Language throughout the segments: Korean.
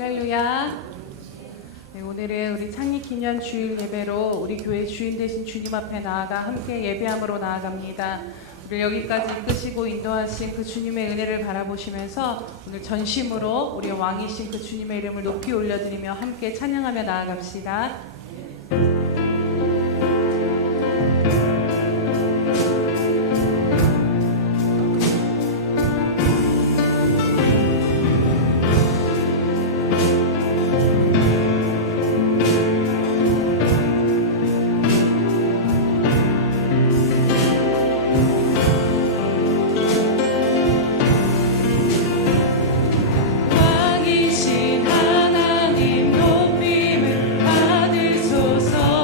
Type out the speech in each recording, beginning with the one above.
할렐루야. 네, 오늘은 우리 창립기념 주일 예배로 우리 교회 주인 되신 주님 앞에 나아가 함께 예배함으로 나아갑니다. 우리를 여기까지 이끄시고 인도하신 그 주님의 은혜를 바라보시면서 오늘 전심으로 우리 왕이신 그 주님의 이름을 높이 올려드리며 함께 찬양하며 나아갑시다. 왕이신 하나님 높임을 받으소서.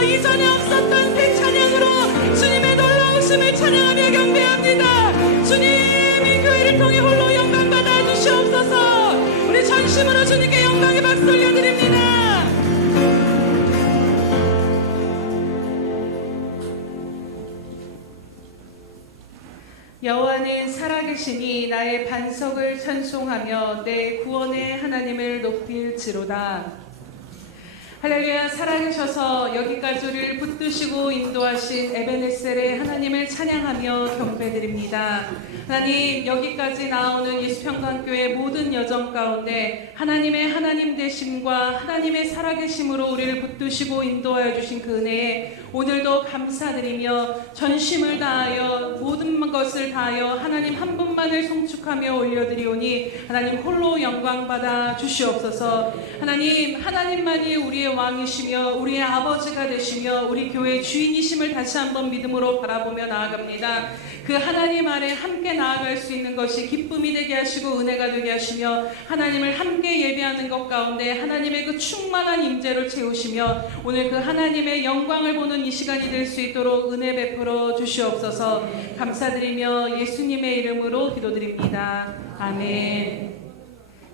주여 이전에 없었던 새 찬양으로 주님의 놀라우심을 찬양하며 경배합니다. 주님이 교회를 통해 홀로 영광 받아 주시옵소서. 우리 전심으로 주님께 영광의 박수 올려드립니다. 여호와는 살아계시니 나의 반석을 찬송하며 내 구원의 하나님을 높일지로다. 할렐루야. 살아계셔서 여기까지 우리를 붙드시고 인도하신 에베네셀의 하나님을 찬양하며 경배드립니다. 하나님, 여기까지 나오는 예수평강교회 모든 여정 가운데 하나님의 하나님 되심과 하나님의 살아계심으로 우리를 붙드시고 인도하여 주신 그 은혜에 오늘도 감사드리며 전심을 다하여 모든 것을 다하여 하나님 한 분만을 송축하며 올려드리오니 하나님 홀로 영광받아 주시옵소서. 하나님, 하나님만이 우리의 왕이시며 우리의 아버지가 되시며 우리 교회의 주인이심을 다시 한번 믿음으로 바라보며 나아갑니다. 그 하나님 아래 함께 나아갈 수 있는 것이 기쁨이 되게 하시고 은혜가 되게 하시며 하나님을 함께 예배하는 것 가운데 하나님의 그 충만한 임재로 채우시며 오늘 그 하나님의 영광을 보는 이 시간이 될 수 있도록 은혜 베풀어 주시옵소서. 감사드리며 예수님의 이름으로 기도드립니다. 아멘.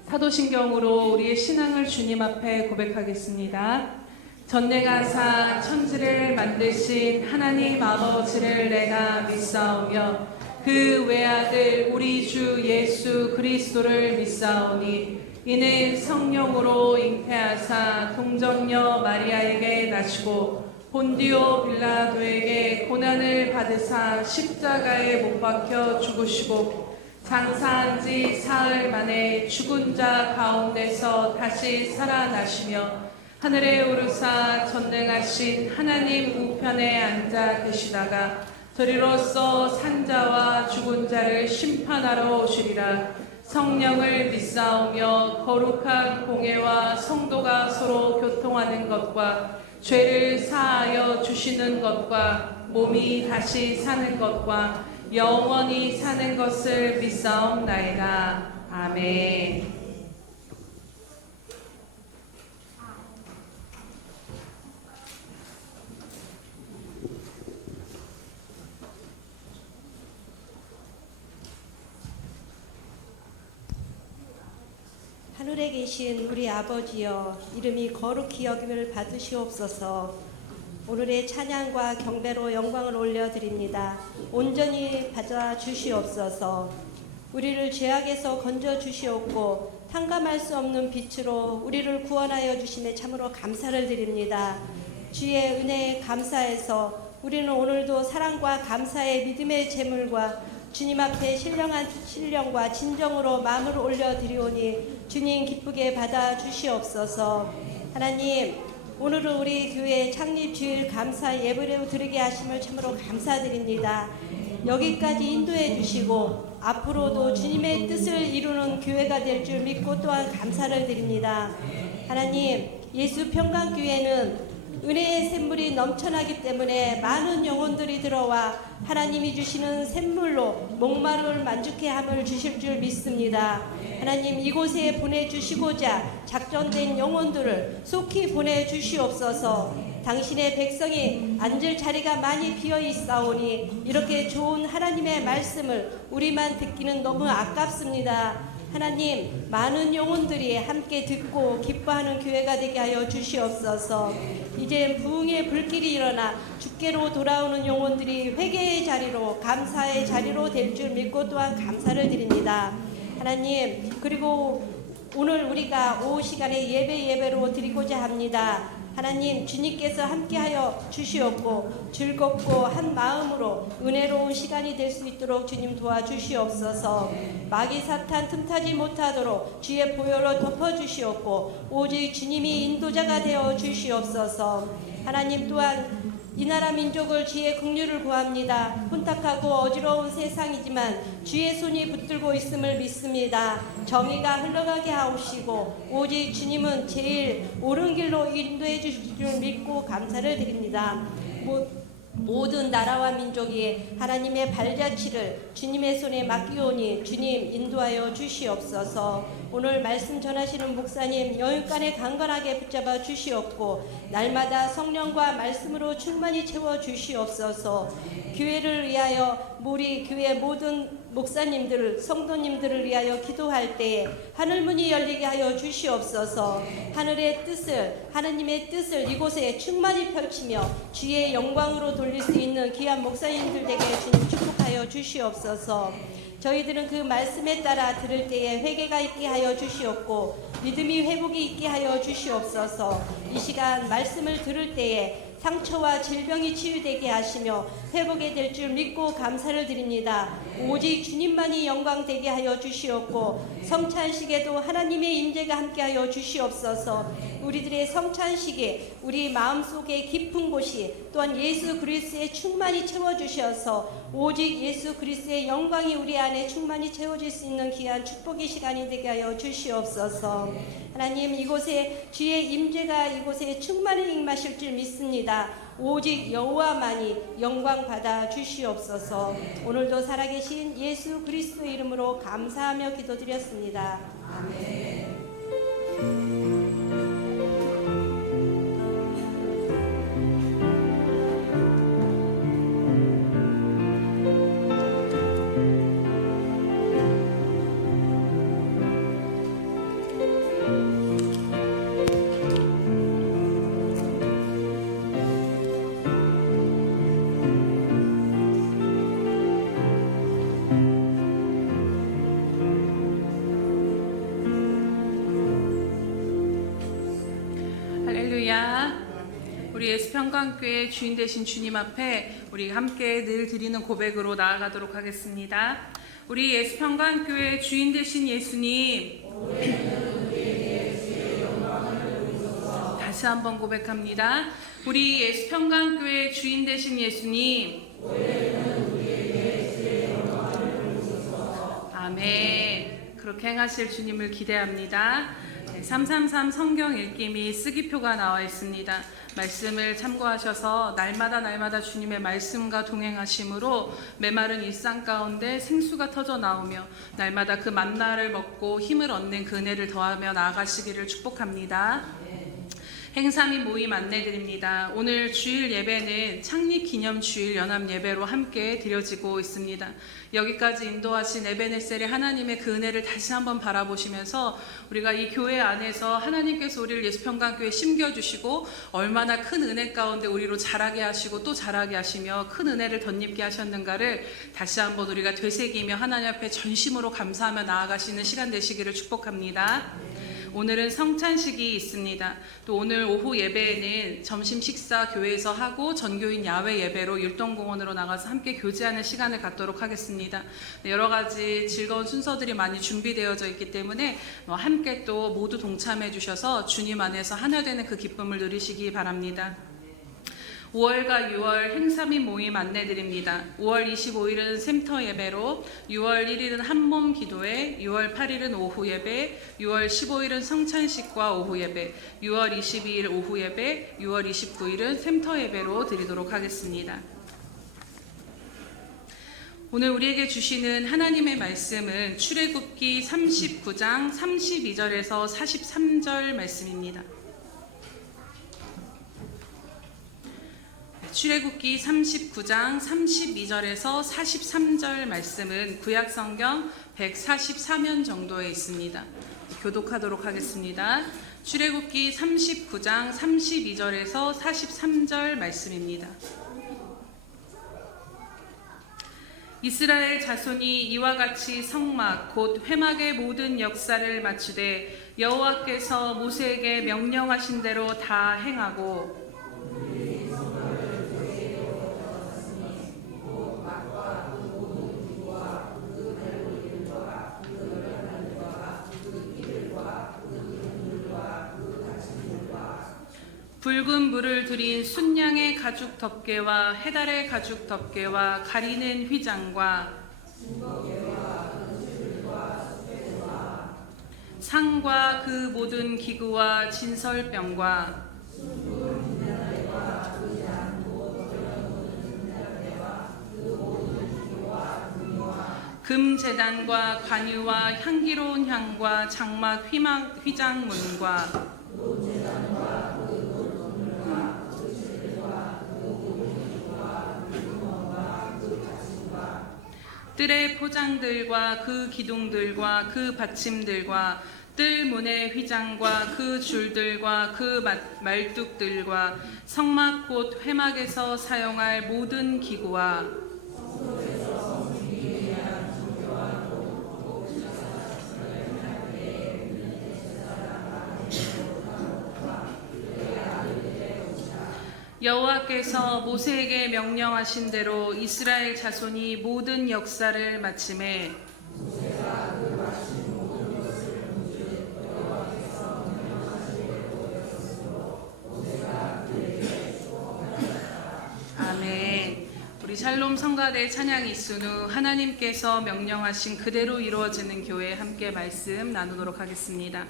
사도신경으로 우리의 신앙을 주님 앞에 고백하겠습니다. 전능하사 천지를 만드신 하나님 아버지를 내가 믿사오며 그 외아들 우리 주 예수 그리스도를 믿사오니 이는 성령으로 잉태하사 동정녀 마리아에게 나시고 본디오 빌라도에게 고난을 받으사 십자가에 못 박혀 죽으시고 장사한 지 사흘 만에 죽은 자 가운데서 다시 살아나시며 하늘에 오르사 전능하신 하나님 우편에 앉아 계시다가 저리로서 산자와 죽은 자를 심판하러 오시리라. 성령을 믿사오며 거룩한 공회와 성도가 서로 교통하는 것과 죄를 사하여 주시는 것과 몸이 다시 사는 것과 영원히 사는 것을 믿사옵나이다. 아멘. 하늘에 계신 우리 아버지여, 이름이 거룩히 여김을 받으시옵소서. 오늘의 찬양과 경배로 영광을 올려드립니다. 온전히 받아 주시옵소서. 우리를 죄악에서 건져 주시옵고 탕감할 수 없는 빛으로 우리를 구원하여 주심에 참으로 감사를 드립니다. 주의 은혜에 감사해서 우리는 오늘도 사랑과 감사의 믿음의 제물과 주님 앞에 신령한 신령과 진정으로 마음을 올려드리오니 주님 기쁘게 받아 주시옵소서. 하나님, 오늘은 우리 교회 창립 주일 감사 예배를 드리게 하심을 참으로 감사드립니다. 여기까지 인도해 주시고 앞으로도 주님의 뜻을 이루는 교회가 될 줄 믿고 또한 감사를 드립니다. 하나님, 예수 평강교회는 은혜의 샘물이 넘쳐나기 때문에 많은 영혼들이 들어와 하나님이 주시는 샘물로 목마름을 만족해 함을 주실 줄 믿습니다. 하나님, 이곳에 보내주시고자 작정된 영혼들을 속히 보내주시옵소서. 당신의 백성이 앉을 자리가 많이 비어 있사오니 이렇게 좋은 하나님의 말씀을 우리만 듣기는 너무 아깝습니다. 하나님, 많은 영혼들이 함께 듣고 기뻐하는 교회가 되게 하여 주시옵소서. 이제 부흥의 불길이 일어나 주께로 돌아오는 영혼들이 회개의 자리로 감사의 자리로 될 줄 믿고 또한 감사를 드립니다. 하나님, 그리고 오늘 우리가 오후 시간에 예배로 드리고자 합니다. 하나님, 주님께서 함께하여 주시옵고 즐겁고 한 마음으로 은혜로운 시간이 될 수 있도록 주님 도와주시옵소서. 마귀 사탄 틈타지 못하도록 주의 보혈로 덮어주시옵고 오직 주님이 인도자가 되어 주시옵소서. 하나님, 또한 이 나라 민족을 주의 긍휼을 구합니다. 혼탁하고 어지러운 세상이지만 주의 손이 붙들고 있음을 믿습니다. 정의가 흘러가게 하옵시고 오직 주님은 제일 옳은 길로 인도해 주실 줄 믿고 감사를 드립니다. 모든 나라와 민족이 하나님의 발자취를 주님의 손에 맡기오니 주님 인도하여 주시옵소서. 오늘 말씀 전하시는 목사님 영육간에 강건하게 붙잡아 주시옵고 날마다 성령과 말씀으로 충만히 채워 주시옵소서. 교회를 위하여 우리 교회 모든 목사님들, 성도님들을 위하여 기도할 때에 하늘문이 열리게 하여 주시옵소서. 하늘의 뜻을, 하나님의 뜻을 이곳에 충만히 펼치며 주의 영광으로 돌릴 수 있는 귀한 목사님들에게 주님 축복하여 주시옵소서. 저희들은 그 말씀에 따라 들을 때에 회개가 있게 하여 주시옵고 믿음이 회복이 있게 하여 주시옵소서. 이 시간 말씀을 들을 때에 상처와 질병이 치유되게 하시며 회복이 될 줄 믿고 감사를 드립니다. 오직 주님만이 영광되게 하여 주시옵고 성찬식에도 하나님의 임재가 함께하여 주시옵소서. 우리들의 성찬식에 우리 마음속에 깊은 곳이 또한 예수 그리스도의 충만히 채워주셔서 오직 예수 그리스도의 영광이 우리 안에 충만히 채워질 수 있는 귀한 축복의 시간이 되게 하여 주시옵소서. 하나님, 이곳에 주의 임재가 이곳에 충만히 임하실 줄 믿습니다. 오직 여호와만이 영광 받아 주시옵소서. 오늘도 살아계신 예수 그리스도 이름으로 감사하며 기도드렸습니다. 아멘. 우리 예수평강교회 주인 되신 주님 앞에 우리 함께 늘 드리는 고백으로 나아가도록 하겠습니다. 우리 예수평강교회 주인 되신 예수님, 다시 한번 고백합니다. 우리 예수평강교회 주인 되신 예수님, 아멘. 그렇게 행하실 주님을 기대합니다. 333 성경 읽기 및 쓰기표가 나와 있습니다. 말씀을 참고하셔서 날마다 주님의 말씀과 동행하심으로 메마른 일상 가운데 생수가 터져 나오며 날마다 그 만나를 먹고 힘을 얻는 그 은혜를 더하며 나아가시기를 축복합니다. 행사 및 모임 안내드립니다. 오늘 주일 예배는 창립기념주일 연합예배로 함께 드려지고 있습니다. 여기까지 인도하신 에베네셀의 하나님의 그 은혜를 다시 한번 바라보시면서 우리가 이 교회 안에서 하나님께서 우리를 예수평강교회에 심겨주시고 얼마나 큰 은혜 가운데 우리로 자라게 하시고 또 자라게 하시며 큰 은혜를 덧입게 하셨는가를 다시 한번 우리가 되새기며 하나님 앞에 전심으로 감사하며 나아가시는 시간 되시기를 축복합니다. 오늘은 성찬식이 있습니다. 또 오늘 오후 예배에는 점심 식사 교회에서 하고 전교인 야외 예배로 율동공원으로 나가서 함께 교제하는 시간을 갖도록 하겠습니다. 여러 가지 즐거운 순서들이 많이 준비되어져 있기 때문에 함께 또 모두 동참해 주셔서 주님 안에서 하나 되는 그 기쁨을 누리시기 바랍니다. 5월과 6월 행사 및 모임 안내드립니다. 5월 25일은 샘터 예배로, 6월 1일은 한몸 기도회, 6월 8일은 오후 예배, 6월 15일은 성찬식과 오후 예배, 6월 22일 오후 예배, 6월 29일은 샘터 예배로 드리도록 하겠습니다. 오늘 우리에게 주시는 하나님의 말씀은 출애굽기 39장 32절에서 43절 말씀입니다. 출애굽기 39장 32절에서 43절 말씀은 구약성경 144면 정도에 있습니다. 교독하도록 하겠습니다. 출애굽기 39장 32절에서 43절 말씀입니다. 이스라엘 자손이 이와 같이 성막 곧 회막의 모든 역사를 마치되 여호와께서 모세에게 명령하신 대로 다 행하고 붉은 물을 들인 순양의 가죽 덮개와 해달의 가죽 덮개와 가리는 휘장과 상과 그 모든 기구와 진설병과 금제단과 관유와 향기로운 향과 장막 휘장문과 뜰의 포장들과 그 기둥들과 그 받침들과 뜰 문의 휘장과 그 줄들과 그 말뚝들과 성막 곧 회막에서 사용할 모든 기구와 여호와께서 모세에게 명령하신 대로 이스라엘 자손이 모든 역사를 마침에 아멘. 우리 샬롬 성가대 찬양 이순 후 하나님께서 명령하신 그대로 이루어지는 교회 함께 말씀 나누도록 하겠습니다.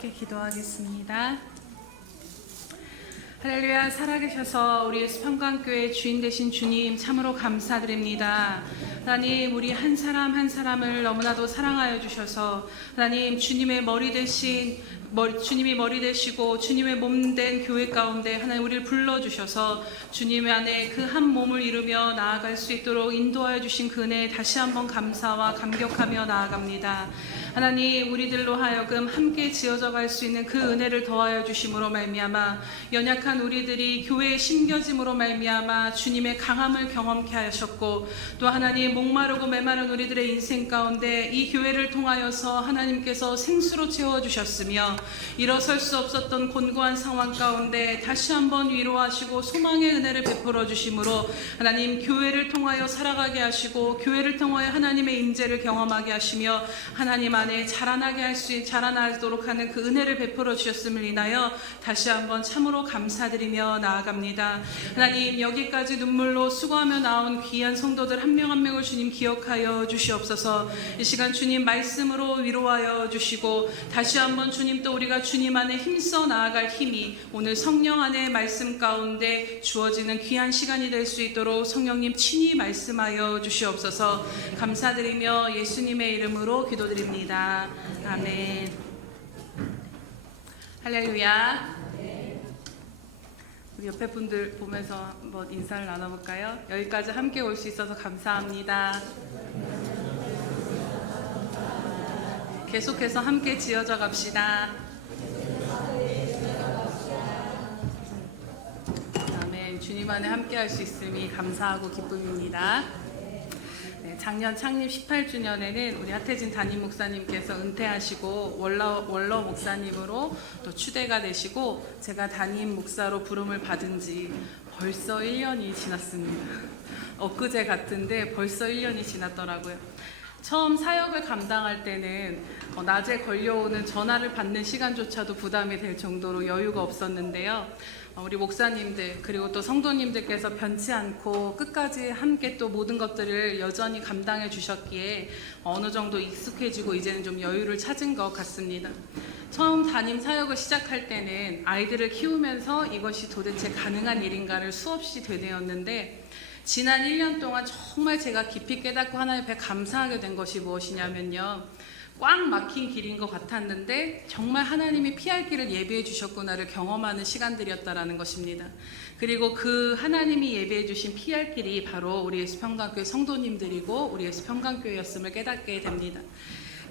함께 기도하겠습니다. 할렐루야. 살아계셔서 우리 예수평강교회 주인 되신 주님 참으로 감사드립니다. 하나님, 우리 한 사람 한 사람을 너무나도 사랑하여 주셔서 하나님, 주님의 머리 되신 주님이 머리 되시고 주님의 몸 된 교회 가운데 하나님 우리를 불러주셔서 주님 안에 그 한 몸을 이루며 나아갈 수 있도록 인도하여 주신 그 은혜에 다시 한번 감사와 감격하며 나아갑니다. 하나님, 우리들로 하여금 함께 지어져 갈 수 있는 그 은혜를 더하여 주심으로 말미암아 연약한 우리들이 교회에 심겨짐으로 말미암아 주님의 강함을 경험케 하셨고, 또 하나님 목마르고 메마른 우리들의 인생 가운데 이 교회를 통하여서 하나님께서 생수로 채워주셨으며 일어설 수 없었던 곤고한 상황 가운데 다시 한번 위로하시고 소망의 은혜를 베풀어 주심으로 하나님 교회를 통하여 살아가게 하시고 교회를 통하여 하나님의 임재를 경험하게 하시며 하나님 안에 자라나도록 하는 그 은혜를 베풀어 주셨음을 인하여 다시 한번 참으로 감사드리며 나아갑니다. 하나님, 여기까지 눈물로 수고하며 나온 귀한 성도들 한 명 한 명을 주님 기억하여 주시옵소서. 이 시간 주님 말씀으로 위로하여 주시고 다시 한번 주님 또 우리가 주님 안에 힘써 나아갈 힘이 오늘 성령 안의 말씀 가운데 주어지는 귀한 시간이 될 수 있도록 성령님 친히 말씀하여 주시옵소서. 감사드리며 예수님의 이름으로 기도드립니다. 아멘. 할렐루야. 우리 옆에 분들 보면서 한번 인사를 나눠볼까요? 여기까지 함께 올 수 있어서 감사합니다. 계속해서 함께 지어져 갑시다. 아멘. 주님 안에 함께 할 수 있음이 감사하고 기쁨입니다. 네, 작년 창립 18주년에는 우리 하태진 담임 목사님께서 은퇴하시고 원로 목사님으로 또 추대가 되시고 제가 담임 목사로 부름을 받은 지 벌써 1년이 지났습니다. 엊그제 같은데 벌써 1년이 지났더라고요. 처음 사역을 감당할 때는 낮에 걸려오는 전화를 받는 시간조차도 부담이 될 정도로 여유가 없었는데요. 우리 목사님들 그리고 또 성도님들께서 변치 않고 끝까지 함께 또 모든 것들을 여전히 감당해 주셨기에 어느 정도 익숙해지고 이제는 좀 여유를 찾은 것 같습니다. 처음 담임 사역을 시작할 때는 아이들을 키우면서 이것이 도대체 가능한 일인가를 수없이 되뇌었는데 지난 1년 동안 정말 제가 깊이 깨닫고 하나님 앞에 감사하게 된 것이 무엇이냐면요, 꽉 막힌 길인 것 같았는데 정말 하나님이 피할 길을 예비해 주셨구나를 경험하는 시간들이었다라는 것입니다. 그리고 그 하나님이 예비해 주신 피할 길이 바로 우리 예수평강교회 성도님들이고 우리 예수평강교회였음을 깨닫게 됩니다.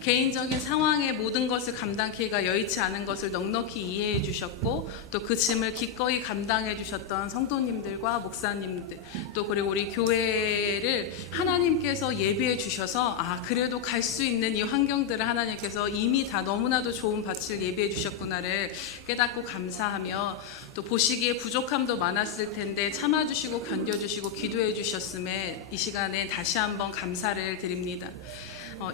개인적인 상황의 모든 것을 감당키가 여의치 않은 것을 넉넉히 이해해 주셨고 또 그 짐을 기꺼이 감당해 주셨던 성도님들과 목사님들 또 그리고 우리 교회를 하나님께서 예비해 주셔서 그래도 갈 수 있는 이 환경들을 하나님께서 이미 다 너무나도 좋은 밭을 예비해 주셨구나를 깨닫고 감사하며 또 보시기에 부족함도 많았을 텐데 참아주시고 견뎌주시고 기도해 주셨음에 이 시간에 다시 한번 감사를 드립니다.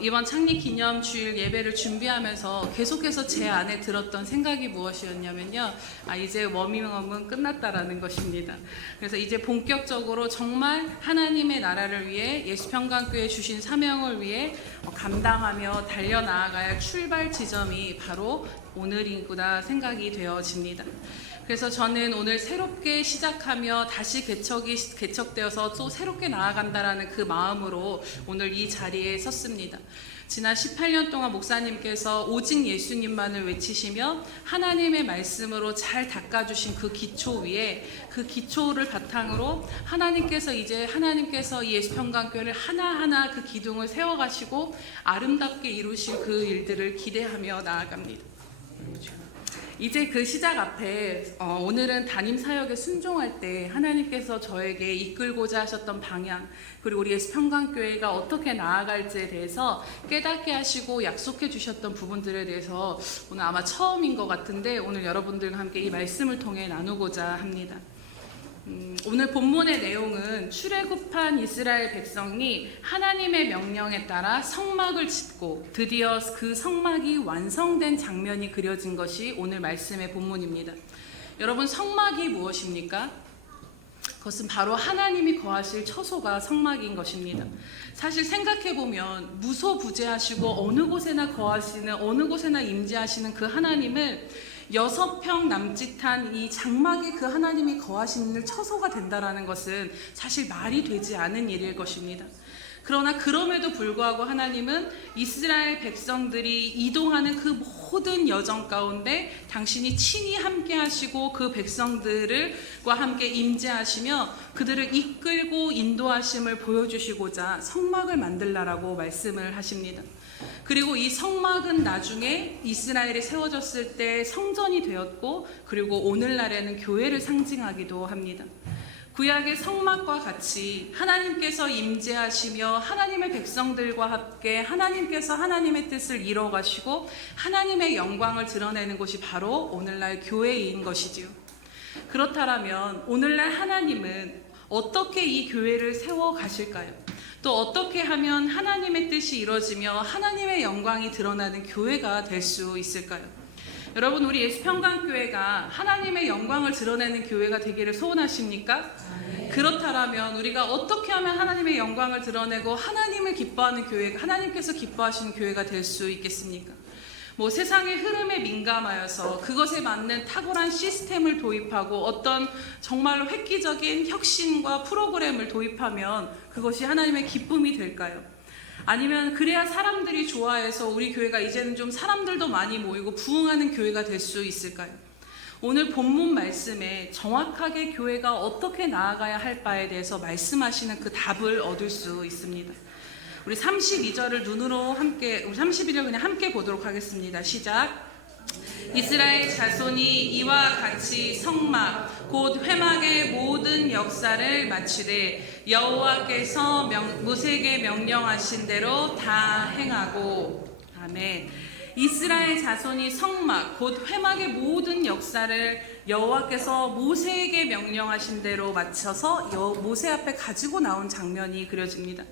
이번 창립 기념 주일 예배를 준비하면서 계속해서 제 안에 들었던 생각이 무엇이었냐면요, 이제 워밍업은 끝났다라는 것입니다. 그래서 이제 본격적으로 정말 하나님의 나라를 위해 예수평강교회 주신 사명을 위해 감당하며 달려나아가야 출발 지점이 바로 오늘이구나 생각이 되어집니다. 그래서 저는 오늘 새롭게 시작하며 다시 개척되어서 또 새롭게 나아간다라는 그 마음으로 오늘 이 자리에 섰습니다. 지난 18년 동안 목사님께서 오직 예수님만을 외치시며 하나님의 말씀으로 잘 닦아주신 그 기초 위에 그 기초를 바탕으로 하나님께서 이 예수평강교회를 하나하나 그 기둥을 세워가시고 아름답게 이루실 그 일들을 기대하며 나아갑니다. 이제 그 시작 앞에 오늘은 담임 사역에 순종할 때 하나님께서 저에게 이끌고자 하셨던 방향 그리고 우리 예수평강교회가 어떻게 나아갈지에 대해서 깨닫게 하시고 약속해 주셨던 부분들에 대해서 오늘 아마 처음인 것 같은데 오늘 여러분들과 함께 이 말씀을 통해 나누고자 합니다. 오늘 본문의 내용은 출애굽한 이스라엘 백성이 하나님의 명령에 따라 성막을 짓고 드디어 그 성막이 완성된 장면이 그려진 것이 오늘 말씀의 본문입니다. 여러분, 성막이 무엇입니까? 그것은 바로 하나님이 거하실 처소가 성막인 것입니다. 사실 생각해보면 무소부재하시고 어느 곳에나 거하시는, 어느 곳에나 임재하시는 그 하나님을 6평 남짓한 이 장막에 그 하나님이 거하시는 처소가 된다는 것은 사실 말이 되지 않은 일일 것입니다. 그러나 그럼에도 불구하고 하나님은 이스라엘 백성들이 이동하는 그 모든 여정 가운데 당신이 친히 함께 하시고 그 백성들과 함께 임재하시며 그들을 이끌고 인도하심을 보여주시고자 성막을 만들라라고 말씀을 하십니다. 그리고 이 성막은 나중에 이스라엘이 세워졌을 때 성전이 되었고, 그리고 오늘날에는 교회를 상징하기도 합니다. 구약의 성막과 같이 하나님께서 임재하시며 하나님의 백성들과 함께 하나님께서 하나님의 뜻을 이뤄가시고 하나님의 영광을 드러내는 곳이 바로 오늘날 교회인 것이지요. 그렇다면 오늘날 하나님은 어떻게 이 교회를 세워가실까요? 또 어떻게 하면 하나님의 뜻이 이루어지며 하나님의 영광이 드러나는 교회가 될 수 있을까요? 여러분, 우리 예수평강교회가 하나님의 영광을 드러내는 교회가 되기를 소원하십니까? 그렇다면 우리가 어떻게 하면 하나님의 영광을 드러내고 하나님을 기뻐하는 교회가, 하나님께서 기뻐하시는 교회가 될 수 있겠습니까? 세상의 흐름에 민감하여서 그것에 맞는 탁월한 시스템을 도입하고 어떤 정말로 획기적인 혁신과 프로그램을 도입하면 그것이 하나님의 기쁨이 될까요? 아니면 그래야 사람들이 좋아해서 우리 교회가 이제는 좀 사람들도 많이 모이고 부흥하는 교회가 될 수 있을까요? 오늘 본문 말씀에 정확하게 교회가 어떻게 나아가야 할 바에 대해서 말씀하시는 그 답을 얻을 수 있습니다. 우리 32절을 눈으로 함께, 우리 32절 그냥 함께 보도록 하겠습니다. 시작. 이스라엘 자손이 이와 같이 성막 곧 회막의 모든 역사를 마치되 여호와께서 모세에게 명령하신 대로 다 행하고. 아멘. 이스라엘 자손이 성막 곧 회막의 모든 역사를 여호와께서 모세에게 명령하신 대로 마쳐서 모세 앞에 가지고 나온 장면이 그려집니다.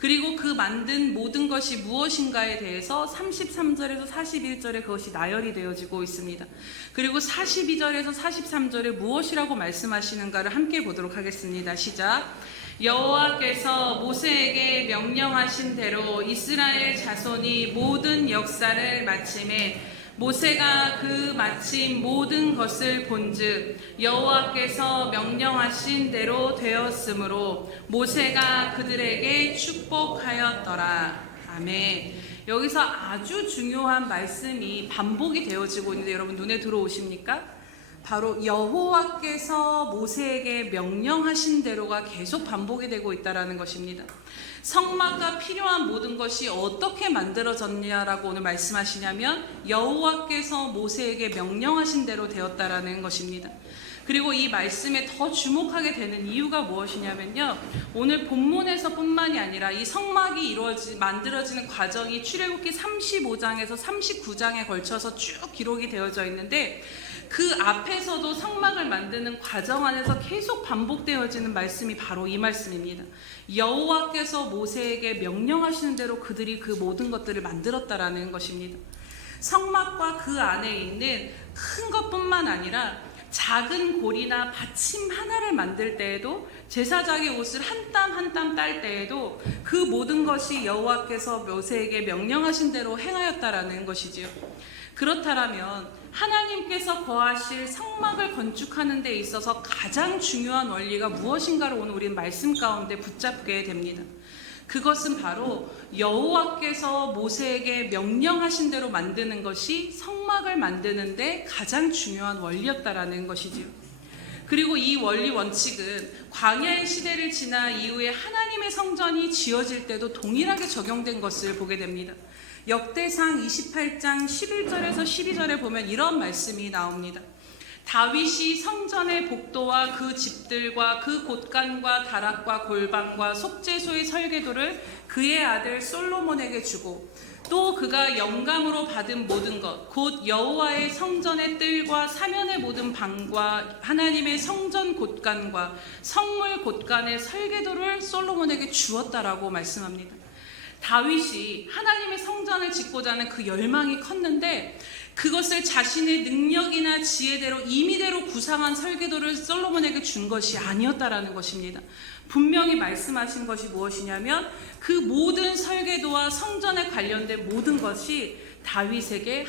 그리고 그 만든 모든 것이 무엇인가에 대해서 33절에서 41절에 그것이 나열이 되어지고 있습니다. 그리고 42절에서 43절에 무엇이라고 말씀하시는가를 함께 보도록 하겠습니다. 시작. 여호와께서 모세에게 명령하신 대로 이스라엘 자손이 모든 역사를 마침에 모세가 그 마친 모든 것을 본즉 여호와께서 명령하신 대로 되었으므로 모세가 그들에게 축복하였더라. 아멘. 여기서 아주 중요한 말씀이 반복이 되어지고 있는데 여러분 눈에 들어오십니까? 바로 여호와께서 모세에게 명령하신 대로가 계속 반복이 되고 있다는 것입니다. 성막과 필요한 모든 것이 어떻게 만들어졌냐라고 오늘 말씀하시냐면 여호와께서 모세에게 명령하신 대로 되었다라는 것입니다. 그리고 이 말씀에 더 주목하게 되는 이유가 무엇이냐면요, 오늘 본문에서 뿐만이 아니라 이 성막이 만들어지는 과정이 출애굽기 35장에서 39장에 걸쳐서 쭉 기록이 되어져 있는데 그 앞에서도 성막을 만드는 과정 안에서 계속 반복되어지는 말씀이 바로 이 말씀입니다. 여호와께서 모세에게 명령하시는 대로 그들이 그 모든 것들을 만들었다라는 것입니다. 성막과 그 안에 있는 큰 것뿐만 아니라 작은 골이나 받침 하나를 만들 때에도 제사장의 옷을 한 땀 한 땀 딸 때에도 그 모든 것이 여호와께서 모세에게 명령하신 대로 행하였다라는 것이지요. 그렇다면 하나님께서 거하실 성막을 건축하는 데 있어서 가장 중요한 원리가 무엇인가를 오늘 우리는 말씀 가운데 붙잡게 됩니다. 그것은 바로 여호와께서 모세에게 명령하신 대로 만드는 것이 성막을 만드는 데 가장 중요한 원리였다라는 것이지요. 그리고 이 원리 원칙은 광야의 시대를 지나 이후에 하나님의 성전이 지어질 때도 동일하게 적용된 것을 보게 됩니다. 역대상 28장 11절에서 12절에 보면 이런 말씀이 나옵니다. 다윗이 성전의 복도와 그 집들과 그 곳간과 다락과 골방과 속죄소의 설계도를 그의 아들 솔로몬에게 주고 또 그가 영감으로 받은 모든 것 곧 여호와의 성전의 뜰과 사면의 모든 방과 하나님의 성전 곳간과 성물 곳간의 설계도를 솔로몬에게 주었다라고 말씀합니다. 다윗이 하나님의 성전을 짓고자 하는 그 열망이 컸는데 그것을 자신의 능력이나 지혜대로 임의대로 구상한 설계도를 솔로몬에게 준 것이 아니었다라는 것입니다. 분명히 말씀하신 것이 무엇이냐면 그 모든 설계도와 성전에 관련된 모든 것이 다윗이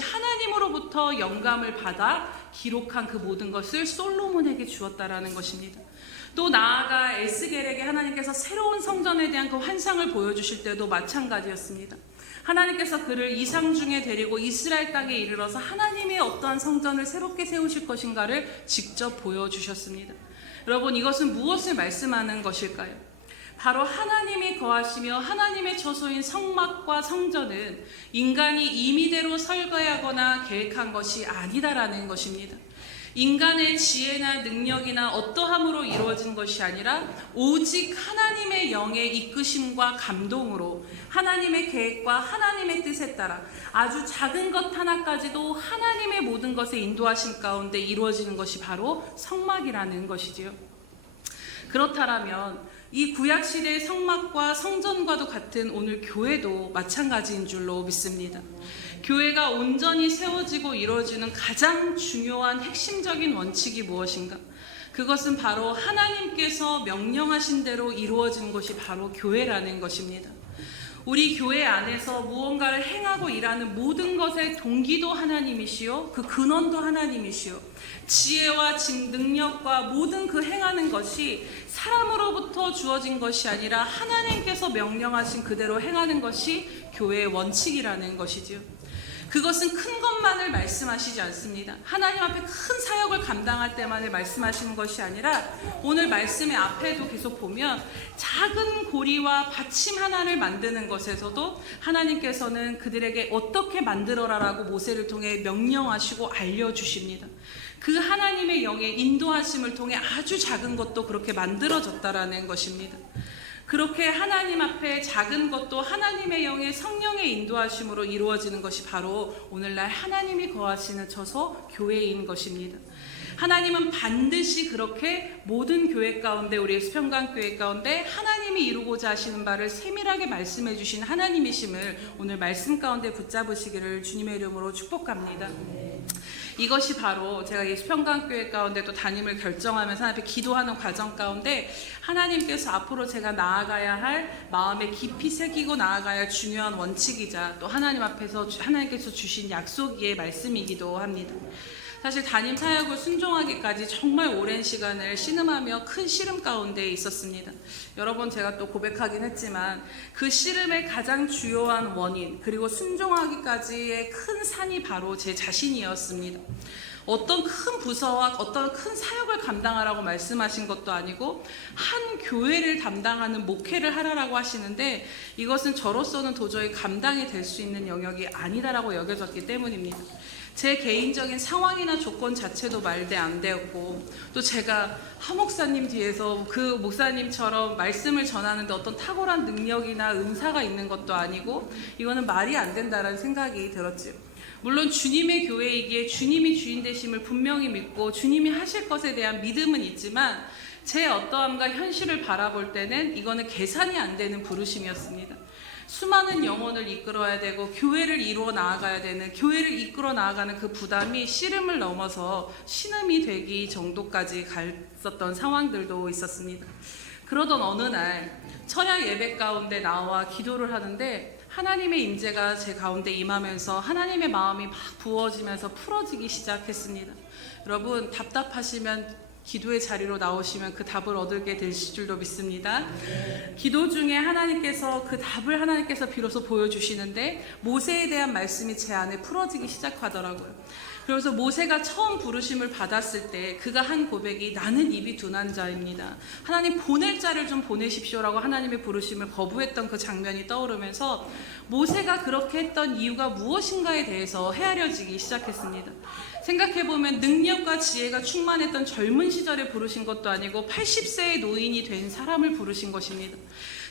하나님으로부터 영감을 받아 기록한 그 모든 것을 솔로몬에게 주었다라는 것입니다. 또 나아가 에스겔에게 하나님께서 새로운 성전에 대한 그 환상을 보여주실 때도 마찬가지였습니다. 하나님께서 그를 이상 중에 데리고 이스라엘 땅에 이르러서 하나님의 어떠한 성전을 새롭게 세우실 것인가를 직접 보여주셨습니다. 여러분, 이것은 무엇을 말씀하는 것일까요? 바로 하나님이 거하시며 하나님의 처소인 성막과 성전은 인간이 임의대로 설계하거나 계획한 것이 아니다라는 것입니다. 인간의 지혜나 능력이나 어떠함으로 이루어진 것이 아니라 오직 하나님의 영의 이끄심과 감동으로 하나님의 계획과 하나님의 뜻에 따라 아주 작은 것 하나까지도 하나님의 모든 것에 인도하신 가운데 이루어지는 것이 바로 성막이라는 것이지요. 그렇다면 이 구약시대의 성막과 성전과도 같은 오늘 교회도 마찬가지인 줄로 믿습니다. 교회가 온전히 세워지고 이루어지는 가장 중요한 핵심적인 원칙이 무엇인가? 그것은 바로 하나님께서 명령하신 대로 이루어진 것이 바로 교회라는 것입니다. 우리 교회 안에서 무언가를 행하고 일하는 모든 것의 동기도 하나님이시요, 그 근원도 하나님이시요, 지혜와 능력과 모든 그 행하는 것이 사람으로부터 주어진 것이 아니라 하나님께서 명령하신 그대로 행하는 것이 교회의 원칙이라는 것이지요. 그것은 큰 것만을 말씀하시지 않습니다. 하나님 앞에 큰 사역을 감당할 때만을 말씀하시는 것이 아니라 오늘 말씀의 앞에도 계속 보면 작은 고리와 받침 하나를 만드는 것에서도 하나님께서는 그들에게 어떻게 만들어라라고 모세를 통해 명령하시고 알려주십니다. 그 하나님의 영의 인도하심을 통해 아주 작은 것도 그렇게 만들어졌다라는 것입니다. 그렇게 하나님 앞에 작은 것도 하나님의 영의 성령의 인도하심으로 이루어지는 것이 바로 오늘날 하나님이 거하시는 처소 교회인 것입니다. 하나님은 반드시 그렇게 모든 교회 가운데, 우리 수평강교회 가운데 하나님이 이루고자 하시는 바를 세밀하게 말씀해 주신 하나님이심을 오늘 말씀 가운데 붙잡으시기를 주님의 이름으로 축복합니다. 이것이 바로 제가 이 수평강교회 가운데 또 담임을 결정하면서 하나님 앞에 기도하는 과정 가운데 하나님께서 앞으로 제가 나아가야 할 마음에 깊이 새기고 나아가야 할 중요한 원칙이자 또 하나님 앞에서 하나님께서 주신 약속의 말씀이기도 합니다. 사실 담임 사역을 순종하기까지 정말 오랜 시간을 신음하며 큰 시름 가운데 있었습니다. 여러 번 제가 또 고백하긴 했지만 그 시름의 가장 주요한 원인 그리고 순종하기까지의 큰 산이 바로 제 자신이었습니다. 어떤 큰 부서와 어떤 큰 사역을 감당하라고 말씀하신 것도 아니고 한 교회를 담당하는 목회를 하라라고 하시는데 이것은 저로서는 도저히 감당이 될 수 있는 영역이 아니다라고 여겨졌기 때문입니다. 제 개인적인 상황이나 조건 자체도 말대 안 되었고 또 제가 하 목사님 뒤에서 그 목사님처럼 말씀을 전하는데 어떤 탁월한 능력이나 은사가 있는 것도 아니고 이거는 말이 안 된다라는 생각이 들었지요. 물론 주님의 교회이기에 주님이 주인 되심을 분명히 믿고 주님이 하실 것에 대한 믿음은 있지만 제 어떠함과 현실을 바라볼 때는 이거는 계산이 안 되는 부르심이었습니다. 수많은 영혼을 이끌어야 되고 교회를 이루어 나아가야 되는, 교회를 이끌어 나아가는 그 부담이 씨름을 넘어서 신음이 되기 정도까지 갔었던 상황들도 있었습니다. 그러던 어느 날 철야 예배 가운데 나와 기도를 하는데 하나님의 임재가 제 가운데 임하면서 하나님의 마음이 막 부어지면서 풀어지기 시작했습니다. 여러분, 답답하시면 기도의 자리로 나오시면 그 답을 얻게 되실 줄로 믿습니다. 기도 중에 하나님께서 그 답을 하나님께서 비로소 보여주시는데 모세에 대한 말씀이 제 안에 풀어지기 시작하더라고요. 그래서 모세가 처음 부르심을 받았을 때 그가 한 고백이 나는 입이 둔한 자입니다. 하나님 보낼 자를 좀 보내십시오라고 하나님의 부르심을 거부했던 그 장면이 떠오르면서 모세가 그렇게 했던 이유가 무엇인가에 대해서 헤아려지기 시작했습니다. 생각해보면 능력과 지혜가 충만했던 젊은 시절에 부르신 것도 아니고 80세의 노인이 된 사람을 부르신 것입니다.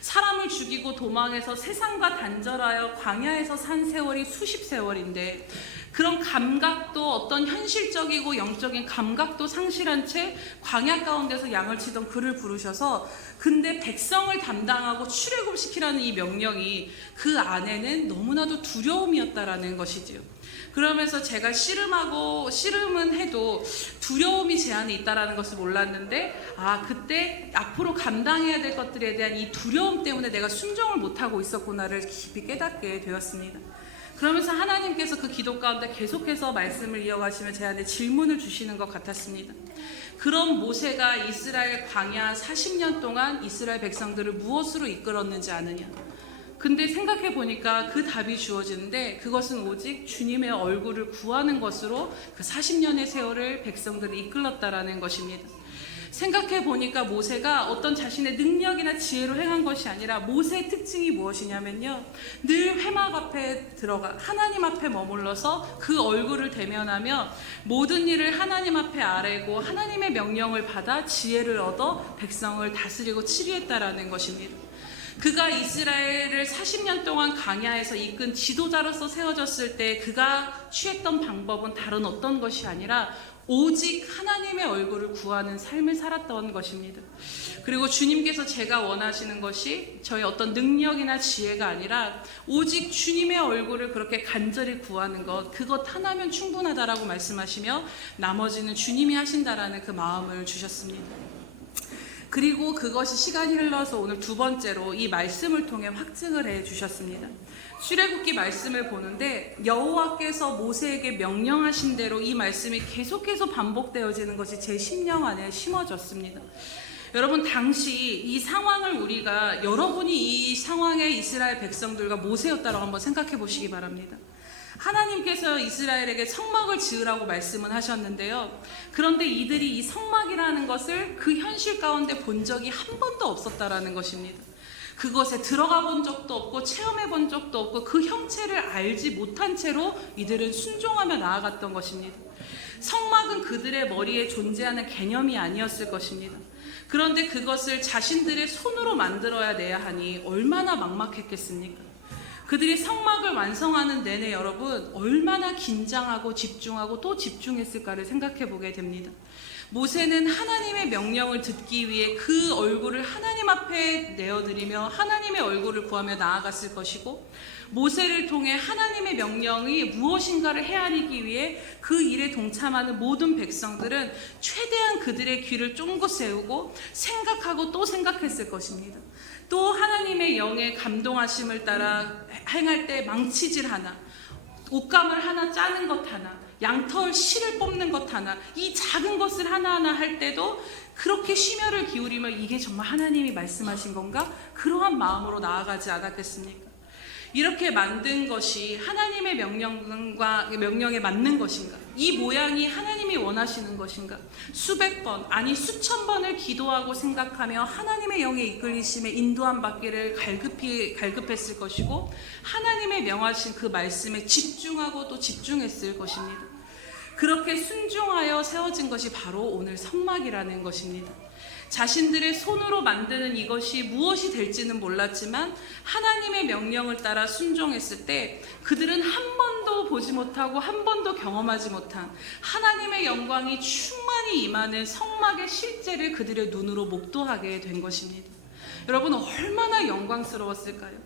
사람을 죽이고 도망해서 세상과 단절하여 광야에서 산 세월이 수십 세월인데 그런 감각도 어떤 현실적이고 영적인 감각도 상실한 채 광야 가운데서 양을 치던 그를 부르셔서 근데 백성을 담당하고 출애굽시키라는 이 명령이 그 안에는 너무나도 두려움이었다라는 것이지요. 그러면서 제가 씨름은 해도 두려움이 제 안에 있다라는 것을 몰랐는데 그때 앞으로 감당해야 될 것들에 대한 이 두려움 때문에 내가 순종을 못하고 있었구나를 깊이 깨닫게 되었습니다. 그러면서 하나님께서 그 기도 가운데 계속해서 말씀을 이어가시며 제 안에 질문을 주시는 것 같았습니다. 그런 모세가 이스라엘 광야 40년 동안 이스라엘 백성들을 무엇으로 이끌었는지 아느냐? 근데 생각해 보니까 그 답이 주어지는데 그것은 오직 주님의 얼굴을 구하는 것으로 그 40년의 세월을 백성들을 이끌었다라는 것입니다. 생각해 보니까 모세가 어떤 자신의 능력이나 지혜로 행한 것이 아니라 모세의 특징이 무엇이냐면요, 늘 회막 앞에 들어가 하나님 앞에 머물러서 그 얼굴을 대면하며 모든 일을 하나님 앞에 아뢰고 하나님의 명령을 받아 지혜를 얻어 백성을 다스리고 치리했다라는 것입니다. 그가 이스라엘을 40년 동안 광야에서 이끈 지도자로서 세워졌을 때 그가 취했던 방법은 다른 어떤 것이 아니라 오직 하나님의 얼굴을 구하는 삶을 살았던 것입니다. 그리고 주님께서 제가 원하시는 것이 저의 어떤 능력이나 지혜가 아니라 오직 주님의 얼굴을 그렇게 간절히 구하는 것, 그것 하나면 충분하다라고 말씀하시며 나머지는 주님이 하신다라는 그 마음을 주셨습니다. 그리고 그것이 시간이 흘러서 오늘 두 번째로 이 말씀을 통해 확증을 해 주셨습니다. 출애굽기 말씀을 보는데 여호와께서 모세에게 명령하신 대로 이 말씀이 계속해서 반복되어지는 것이 제 심령 안에 심어졌습니다. 여러분, 당시 이 상황을 우리가 여러분이 이 상황의 이스라엘 백성들과 모세였다라고 한번 생각해 보시기 바랍니다. 하나님께서 이스라엘에게 성막을 지으라고 말씀은 하셨는데요. 그런데 이들이 이 성막이라는 것을 그 현실 가운데 본 적이 한 번도 없었다라는 것입니다. 그것에 들어가 본 적도 없고 체험해 본 적도 없고 그 형체를 알지 못한 채로 이들은 순종하며 나아갔던 것입니다. 성막은 그들의 머리에 존재하는 개념이 아니었을 것입니다. 그런데 그것을 자신들의 손으로 만들어야 내야 하니 얼마나 막막했겠습니까? 그들이 성막을 완성하는 내내 여러분 얼마나 긴장하고 집중하고 또 집중했을까를 생각해 보게 됩니다. 모세는 하나님의 명령을 듣기 위해 그 얼굴을 하나님 앞에 내어드리며 하나님의 얼굴을 구하며 나아갔을 것이고, 모세를 통해 하나님의 명령이 무엇인가를 헤아리기 위해 그 일에 동참하는 모든 백성들은 최대한 그들의 귀를 쫑긋 세우고 생각하고 또 생각했을 것입니다. 또 하나님의 영의 감동하심을 따라 행할 때 망치질 하나, 옷감을 하나 짜는 것 하나, 양털 실을 뽑는 것 하나, 이 작은 것을 하나하나 할 때도 그렇게 심혈을 기울이며 이게 정말 하나님이 말씀하신 건가? 그러한 마음으로 나아가지 않았겠습니까? 이렇게 만든 것이 하나님의 명령에 맞는 것인가? 이 모양이 하나님이 원하시는 것인가? 수백 번, 아니 수천 번을 기도하고 생각하며 하나님의 영의 이끌리심에 인도함 받기를 갈급했을 것이고, 하나님의 명하신 그 말씀에 집중하고 또 집중했을 것입니다. 그렇게 순종하여 세워진 것이 바로 오늘 성막이라는 것입니다. 자신들의 손으로 만드는 이것이 무엇이 될지는 몰랐지만 하나님의 명령을 따라 순종했을 때 그들은 한 번도 보지 못하고 한 번도 경험하지 못한 하나님의 영광이 충만히 임하는 성막의 실제를 그들의 눈으로 목도하게 된 것입니다. 여러분, 얼마나 영광스러웠을까요?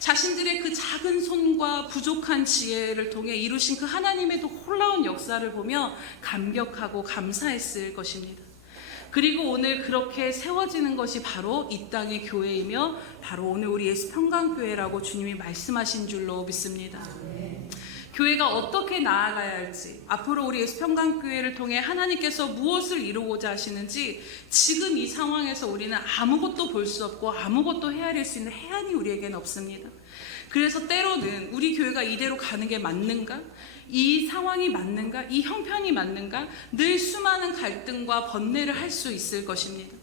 자신들의 그 작은 손과 부족한 지혜를 통해 이루신 그 하나님의 놀라운 역사를 보며 감격하고 감사했을 것입니다. 그리고 오늘 그렇게 세워지는 것이 바로 이 땅의 교회이며 바로 오늘 우리 예수평강교회라고 주님이 말씀하신 줄로 믿습니다. 교회가 어떻게 나아가야 할지, 앞으로 우리 예수평강교회를 통해 하나님께서 무엇을 이루고자 하시는지 지금 이 상황에서 우리는 아무것도 볼 수 없고 아무것도 헤아릴 수 있는 해안이 우리에게는 없습니다. 그래서 때로는 우리 교회가 이대로 가는 게 맞는가? 이 상황이 맞는가? 이 형편이 맞는가? 늘 수많은 갈등과 번뇌를 할 수 있을 것입니다.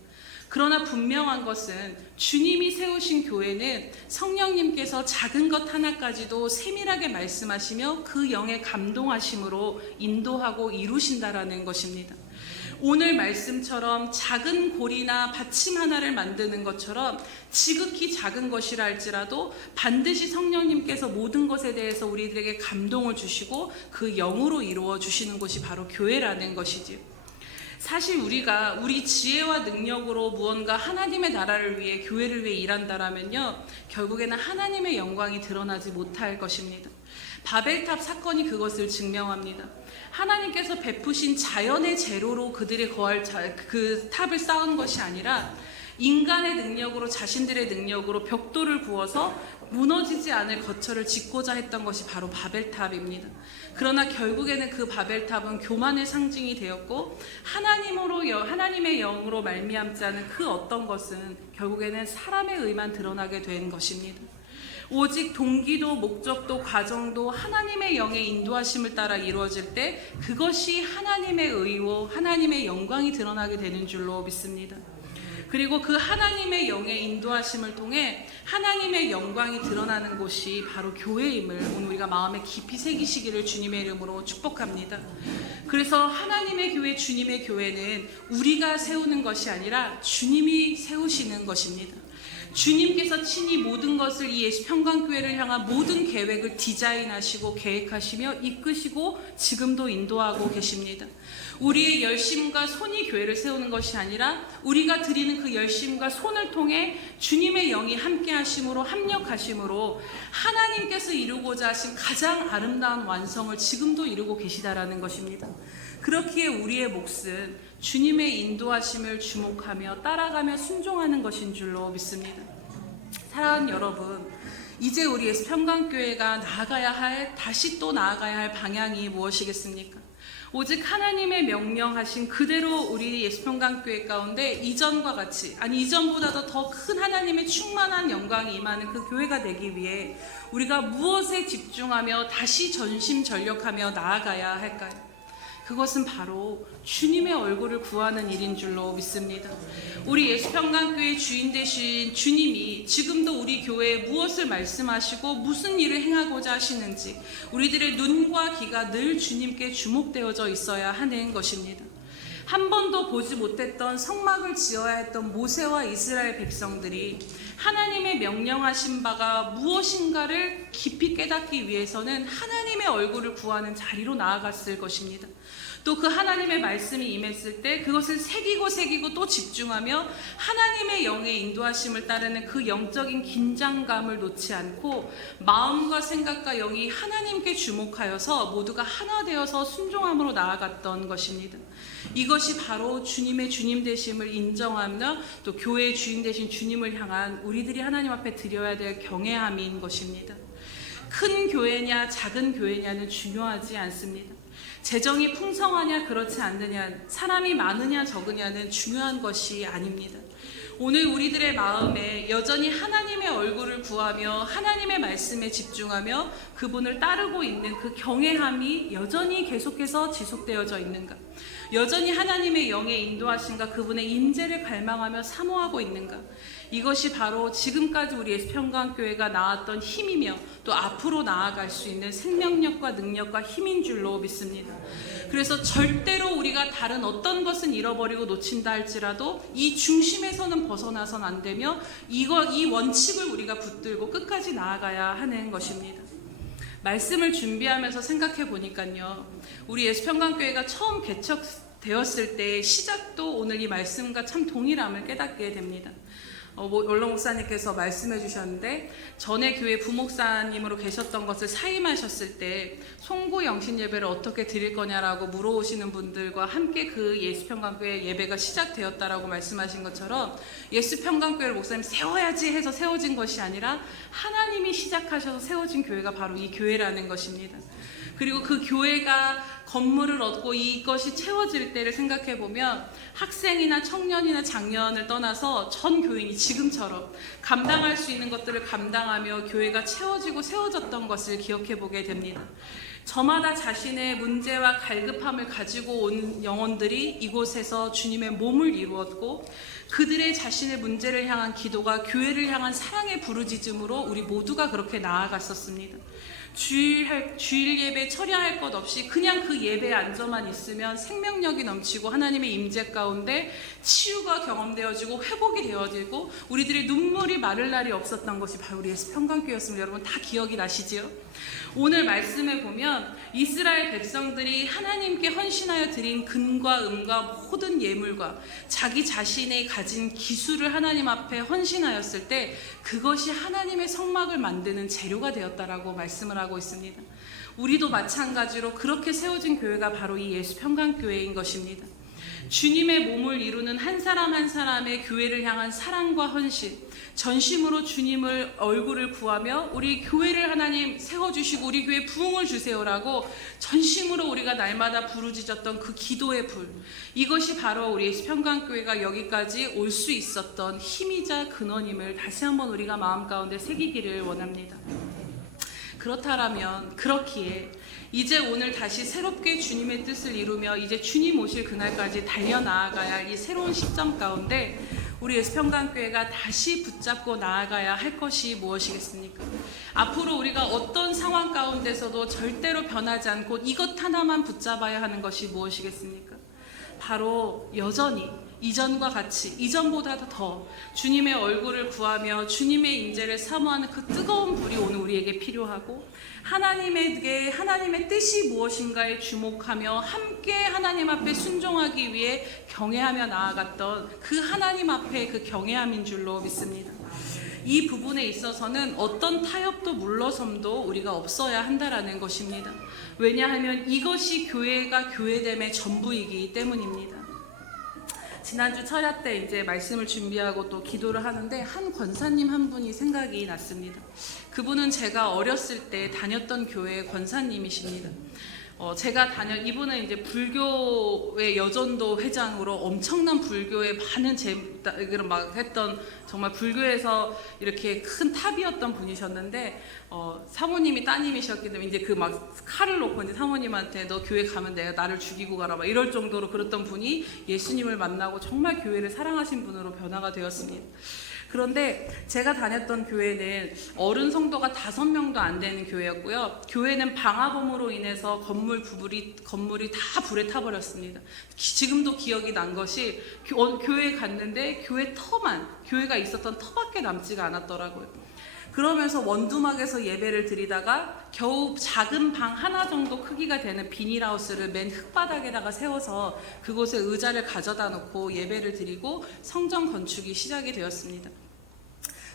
그러나 분명한 것은 주님이 세우신 교회는 성령님께서 작은 것 하나까지도 세밀하게 말씀하시며 그 영의 감동하심으로 인도하고 이루신다라는 것입니다. 오늘 말씀처럼 작은 골이나 받침 하나를 만드는 것처럼 지극히 작은 것이라 할지라도 반드시 성령님께서 모든 것에 대해서 우리들에게 감동을 주시고 그 영으로 이루어 주시는 곳이 바로 교회라는 것이지요. 사실 우리가 우리 지혜와 능력으로 무언가 하나님의 나라를 위해, 교회를 위해 일한다라면요, 결국에는 하나님의 영광이 드러나지 못할 것입니다. 바벨탑 사건이 그것을 증명합니다. 하나님께서 베푸신 자연의 재료로 그들이 거할 그 탑을 쌓은 것이 아니라 인간의 능력으로, 자신들의 능력으로 벽돌을 구워서 무너지지 않을 거처를 짓고자 했던 것이 바로 바벨탑입니다. 그러나 결국에는 그 바벨탑은 교만의 상징이 되었고, 하나님의 영으로 말미암지 않은 그 어떤 것은 결국에는 사람의 의만 드러나게 된 것입니다. 오직 동기도, 목적도, 과정도 하나님의 영의 인도하심을 따라 이루어질 때 그것이 하나님의 의로 하나님의 영광이 드러나게 되는 줄로 믿습니다. 그리고 그 하나님의 영의 인도하심을 통해 하나님의 영광이 드러나는 곳이 바로 교회임을 오늘 우리가 마음에 깊이 새기시기를 주님의 이름으로 축복합니다. 그래서 하나님의 교회, 주님의 교회는 우리가 세우는 것이 아니라 주님이 세우시는 것입니다. 주님께서 친히 모든 것을 이 예수평강교회를 향한 모든 계획을 디자인하시고 계획하시며 이끄시고 지금도 인도하고 계십니다. 우리의 열심과 손이 교회를 세우는 것이 아니라 우리가 드리는 그 열심과 손을 통해 주님의 영이 함께 하심으로, 합력하심으로 하나님께서 이루고자 하신 가장 아름다운 완성을 지금도 이루고 계시다라는 것입니다. 그렇기에 우리의 몫은 주님의 인도하심을 주목하며 따라가며 순종하는 것인 줄로 믿습니다. 사랑하는 여러분, 이제 우리 예수평강교회가 다시 또 나아가야 할 방향이 무엇이겠습니까? 오직 하나님의 명령하신 그대로 우리 예수평강교회 가운데 이전과 같이, 아니 이전보다도 더 큰 하나님의 충만한 영광이 임하는 그 교회가 되기 위해 우리가 무엇에 집중하며 다시 전심전력하며 나아가야 할까요? 그것은 바로 주님의 얼굴을 구하는 일인 줄로 믿습니다. 우리 예수평강교회 주인 되신 주님이 지금도 우리 교회에 무엇을 말씀하시고 무슨 일을 행하고자 하시는지 우리들의 눈과 귀가 늘 주님께 주목되어져 있어야 하는 것입니다. 한 번도 보지 못했던 성막을 지어야 했던 모세와 이스라엘 백성들이 하나님의 명령하신 바가 무엇인가를 깊이 깨닫기 위해서는 하나님의 얼굴을 구하는 자리로 나아갔을 것입니다. 또 그 하나님의 말씀이 임했을 때 그것을 새기고 또 집중하며 하나님의 영의 인도하심을 따르는 그 영적인 긴장감을 놓지 않고 마음과 생각과 영이 하나님께 주목하여서 모두가 하나 되어서 순종함으로 나아갔던 것입니다. 이것이 바로 주님의 주님 되심을 인정하며 또 교회의 주인 되신 주님을 향한 우리들이 하나님 앞에 드려야 될 경외함인 것입니다. 큰 교회냐 작은 교회냐는 중요하지 않습니다. 재정이 풍성하냐 그렇지 않느냐, 사람이 많으냐 적으냐는 중요한 것이 아닙니다. 오늘 우리들의 마음에 여전히 하나님의 얼굴을 구하며 하나님의 말씀에 집중하며 그분을 따르고 있는 그 경외함이 여전히 계속해서 지속되어져 있는가? 여전히 하나님의 영의 인도하심과 그분의 임재를 갈망하며 사모하고 있는가? 이것이 바로 지금까지 우리 예수평강교회가 나왔던 힘이며 또 앞으로 나아갈 수 있는 생명력과 능력과 힘인 줄로 믿습니다. 그래서 절대로 우리가 다른 어떤 것은 잃어버리고 놓친다 할지라도 이 중심에서는 벗어나선 안 되며 이 원칙을 우리가 붙들고 끝까지 나아가야 하는 것입니다. 말씀을 준비하면서 생각해 보니까요, 우리 예수평강교회가 처음 개척되었을 때 시작도 오늘 이 말씀과 참 동일함을 깨닫게 됩니다. 원로 목사님께서 말씀해 주셨는데, 전에 교회 부목사님으로 계셨던 것을 사임하셨을 때 송구 영신 예배를 어떻게 드릴 거냐라고 물어오시는 분들과 함께 그 예수평강교회 예배가 시작되었다라고 말씀하신 것처럼 예수평강교회를 목사님 세워야지 해서 세워진 것이 아니라 하나님이 시작하셔서 세워진 교회가 바로 이 교회라는 것입니다. 그리고 그 교회가 건물을 얻고 이것이 채워질 때를 생각해 보면 학생이나 청년이나 장년을 떠나서 전 교인이 지금처럼 감당할 수 있는 것들을 감당하며 교회가 채워지고 세워졌던 것을 기억해 보게 됩니다. 저마다 자신의 문제와 갈급함을 가지고 온 영혼들이 이곳에서 주님의 몸을 이루었고, 그들의 자신의 문제를 향한 기도가 교회를 향한 사랑의 부르짖음으로 우리 모두가 그렇게 나아갔었습니다. 주일 예배 처리할 것 없이 그냥 그 예배에 앉아만 있으면 생명력이 넘치고 하나님의 임재 가운데 치유가 경험되어지고 회복이 되어지고 우리들의 눈물이 마를 날이 없었던 것이 바로 우리 예수 평강교회였습니다. 여러분 다 기억이 나시지요? 오늘 말씀에 보면 이스라엘 백성들이 하나님께 헌신하여 드린 금과 은과 모든 예물과 자기 자신의 가진 기술을 하나님 앞에 헌신하였을 때 그것이 하나님의 성막을 만드는 재료가 되었다라고 말씀을 하고 있습니다. 우리도 마찬가지로 그렇게 세워진 교회가 바로 이 예수 평강교회인 것입니다. 주님의 몸을 이루는 한 사람 한 사람의 교회를 향한 사랑과 헌신, 전심으로 주님을 얼굴을 구하며 우리 교회를 하나님 세워주시고 우리 교회에 부흥을 주세요라고 전심으로 우리가 날마다 부르짖었던 그 기도의 불, 이것이 바로 우리 예수 평강교회가 여기까지 올 수 있었던 힘이자 근원임을 다시 한번 우리가 마음 가운데 새기기를 원합니다. 그렇다면 그렇기에 이제 오늘 다시 새롭게 주님의 뜻을 이루며 이제 주님 오실 그날까지 달려나아가야 할 이 새로운 시점 가운데 우리 예수평강교회가 다시 붙잡고 나아가야 할 것이 무엇이겠습니까? 앞으로 우리가 어떤 상황 가운데서도 절대로 변하지 않고 이것 하나만 붙잡아야 하는 것이 무엇이겠습니까? 바로 여전히 이전과 같이 이전보다 더 주님의 얼굴을 구하며 주님의 임재를 사모하는 그 뜨거운 불이 오늘 우리에게 필요하고 하나님의 뜻이 무엇인가에 주목하며 함께 하나님 앞에 순종하기 위해 경외하며 나아갔던 그 하나님 앞에 그 경외함인 줄로 믿습니다. 이 부분에 있어서는 어떤 타협도 물러섬도 우리가 없어야 한다라는 것입니다. 왜냐하면 이것이 교회가 교회됨의 전부이기 때문입니다. 지난주 철야 때 이제 말씀을 준비하고 또 기도를 하는데 한 권사님 한 분이 생각이 났습니다. 그분은 제가 어렸을 때 다녔던 교회의 권사님이십니다. 이분은 이제 불교의 여전도 회장으로 엄청난 불교의 많은 막 했던 정말 불교에서 이렇게 큰 탑이었던 분이셨는데 사모님이 따님이셨기 때문에 이제 그 막 칼을 놓고 이제 사모님한테 너 교회 가면 내가 나를 죽이고 가라 막 이럴 정도로 그랬던 분이 예수님을 만나고 정말 교회를 사랑하신 분으로 변화가 되었습니다. 그런데 제가 다녔던 교회는 어른 성도가 5명도 안 되는 교회였고요. 교회는 방화범으로 인해서 건물이 다 불에 타버렸습니다. 지금도 기억이 난 것이 교회에 갔는데 교회가 있었던 터밖에 남지가 않았더라고요. 그러면서 원두막에서 예배를 드리다가 겨우 작은 방 하나 정도 크기가 되는 비닐하우스를 맨 흙바닥에다가 세워서 그곳에 의자를 가져다 놓고 예배를 드리고 성전 건축이 시작이 되었습니다.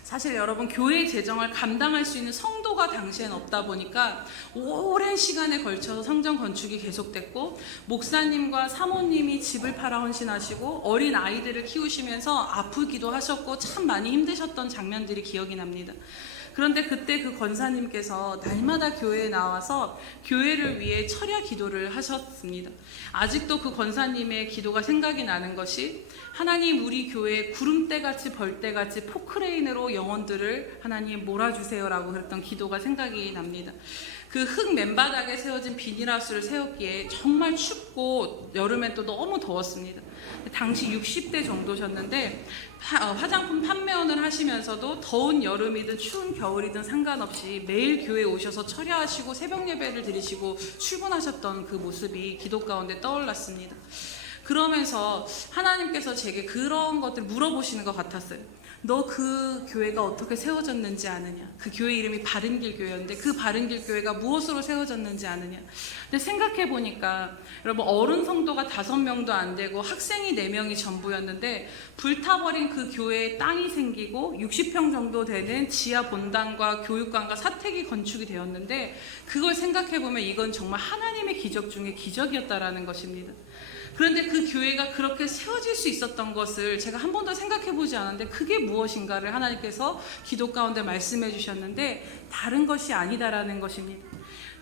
사실 여러분 교회 재정을 감당할 수 있는 성도가 당시엔 없다 보니까 오랜 시간에 걸쳐서 성전 건축이 계속됐고 목사님과 사모님이 집을 팔아 헌신하시고 어린 아이들을 키우시면서 아프기도 하셨고 참 많이 힘드셨던 장면들이 기억이 납니다. 그런데 그때 그 권사님께서 날마다 교회에 나와서 교회를 위해 철야 기도를 하셨습니다. 아직도 그 권사님의 기도가 생각이 나는 것이 하나님 우리 교회에 구름대같이 벌떼같이 포크레인으로 영혼들을 하나님 몰아주세요라고 그랬던 기도가 생각이 납니다. 그 흙 맨바닥에 세워진 비닐하우스를 세웠기에 정말 춥고 여름엔 또 너무 더웠습니다. 당시 60대 정도셨는데 화장품 판매원을 하시면서도 더운 여름이든 추운 겨울이든 상관없이 매일 교회에 오셔서 철야하시고 새벽 예배를 드리시고 출근하셨던 그 모습이 기도 가운데 떠올랐습니다. 그러면서 하나님께서 제게 그런 것들 물어보시는 것 같았어요. 너 그 교회가 어떻게 세워졌는지 아느냐? 그 교회 이름이 바른길 교회였는데 그 바른길 교회가 무엇으로 세워졌는지 아느냐? 근데 생각해 보니까 여러분 어른 성도가 5명도 안 되고 학생이 4명이 전부였는데 불타버린 그 교회에 땅이 생기고 60평 정도 되는 지하 본당과 교육관과 사택이 건축이 되었는데 그걸 생각해 보면 이건 정말 하나님의 기적 중에 기적이었다라는 것입니다. 그런데 그 교회가 그렇게 세워질 수 있었던 것을 제가 한 번도 생각해 보지 않았는데 그게 무엇인가를 하나님께서 기도 가운데 말씀해 주셨는데 다른 것이 아니다라는 것입니다.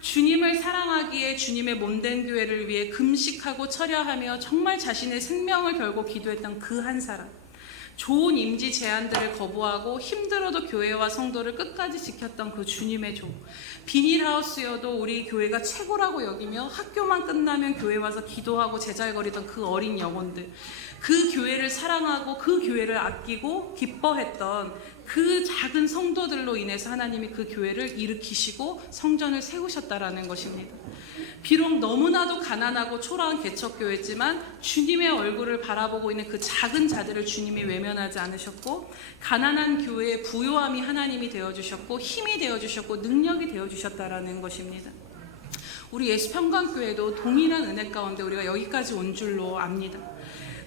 주님을 사랑하기에 주님의 몸된 교회를 위해 금식하고 철야하며 정말 자신의 생명을 걸고 기도했던 그 한 사람, 좋은 임지 제안들을 거부하고 힘들어도 교회와 성도를 끝까지 지켰던 그 주님의 종, 비닐하우스여도 우리 교회가 최고라고 여기며 학교만 끝나면 교회 와서 기도하고 제잘거리던 그 어린 영혼들, 그 교회를 사랑하고 그 교회를 아끼고 기뻐했던 그 작은 성도들로 인해서 하나님이 그 교회를 일으키시고 성전을 세우셨다라는 것입니다. 비록 너무나도 가난하고 초라한 개척교회지만 주님의 얼굴을 바라보고 있는 그 작은 자들을 주님이 외면하지 않으셨고, 가난한 교회의 부요함이 하나님이 되어주셨고 힘이 되어주셨고 능력이 되어주셨다라는 것입니다. 우리 예수평강교회도 동일한 은혜 가운데 우리가 여기까지 온 줄로 압니다.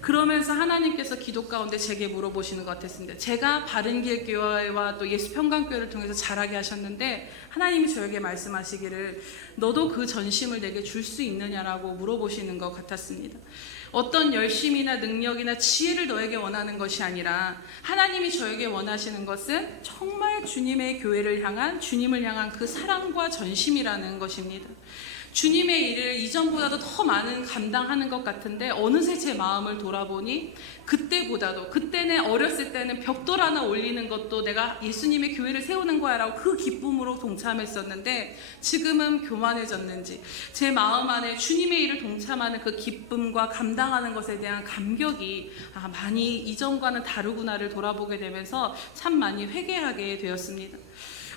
그러면서 하나님께서 기도 가운데 제게 물어보시는 것 같았습니다. 제가 바른길 교회와 또 예수평강교회를 통해서 자라게 하셨는데 하나님이 저에게 말씀하시기를 너도 그 전심을 내게 줄 수 있느냐라고 물어보시는 것 같았습니다. 어떤 열심이나 능력이나 지혜를 너에게 원하는 것이 아니라 하나님이 저에게 원하시는 것은 정말 주님의 교회를 향한, 주님을 향한 그 사랑과 전심이라는 것입니다. 주님의 일을 이전보다도 더 많은 감당하는 것 같은데 어느새 제 마음을 돌아보니 그때보다도, 그때는 어렸을 때는 벽돌 하나 올리는 것도 내가 예수님의 교회를 세우는 거야 라고 그 기쁨으로 동참했었는데 지금은 교만해졌는지 제 마음 안에 주님의 일을 동참하는 그 기쁨과 감당하는 것에 대한 감격이 많이 이전과는 다르구나를 돌아보게 되면서 참 많이 회개하게 되었습니다.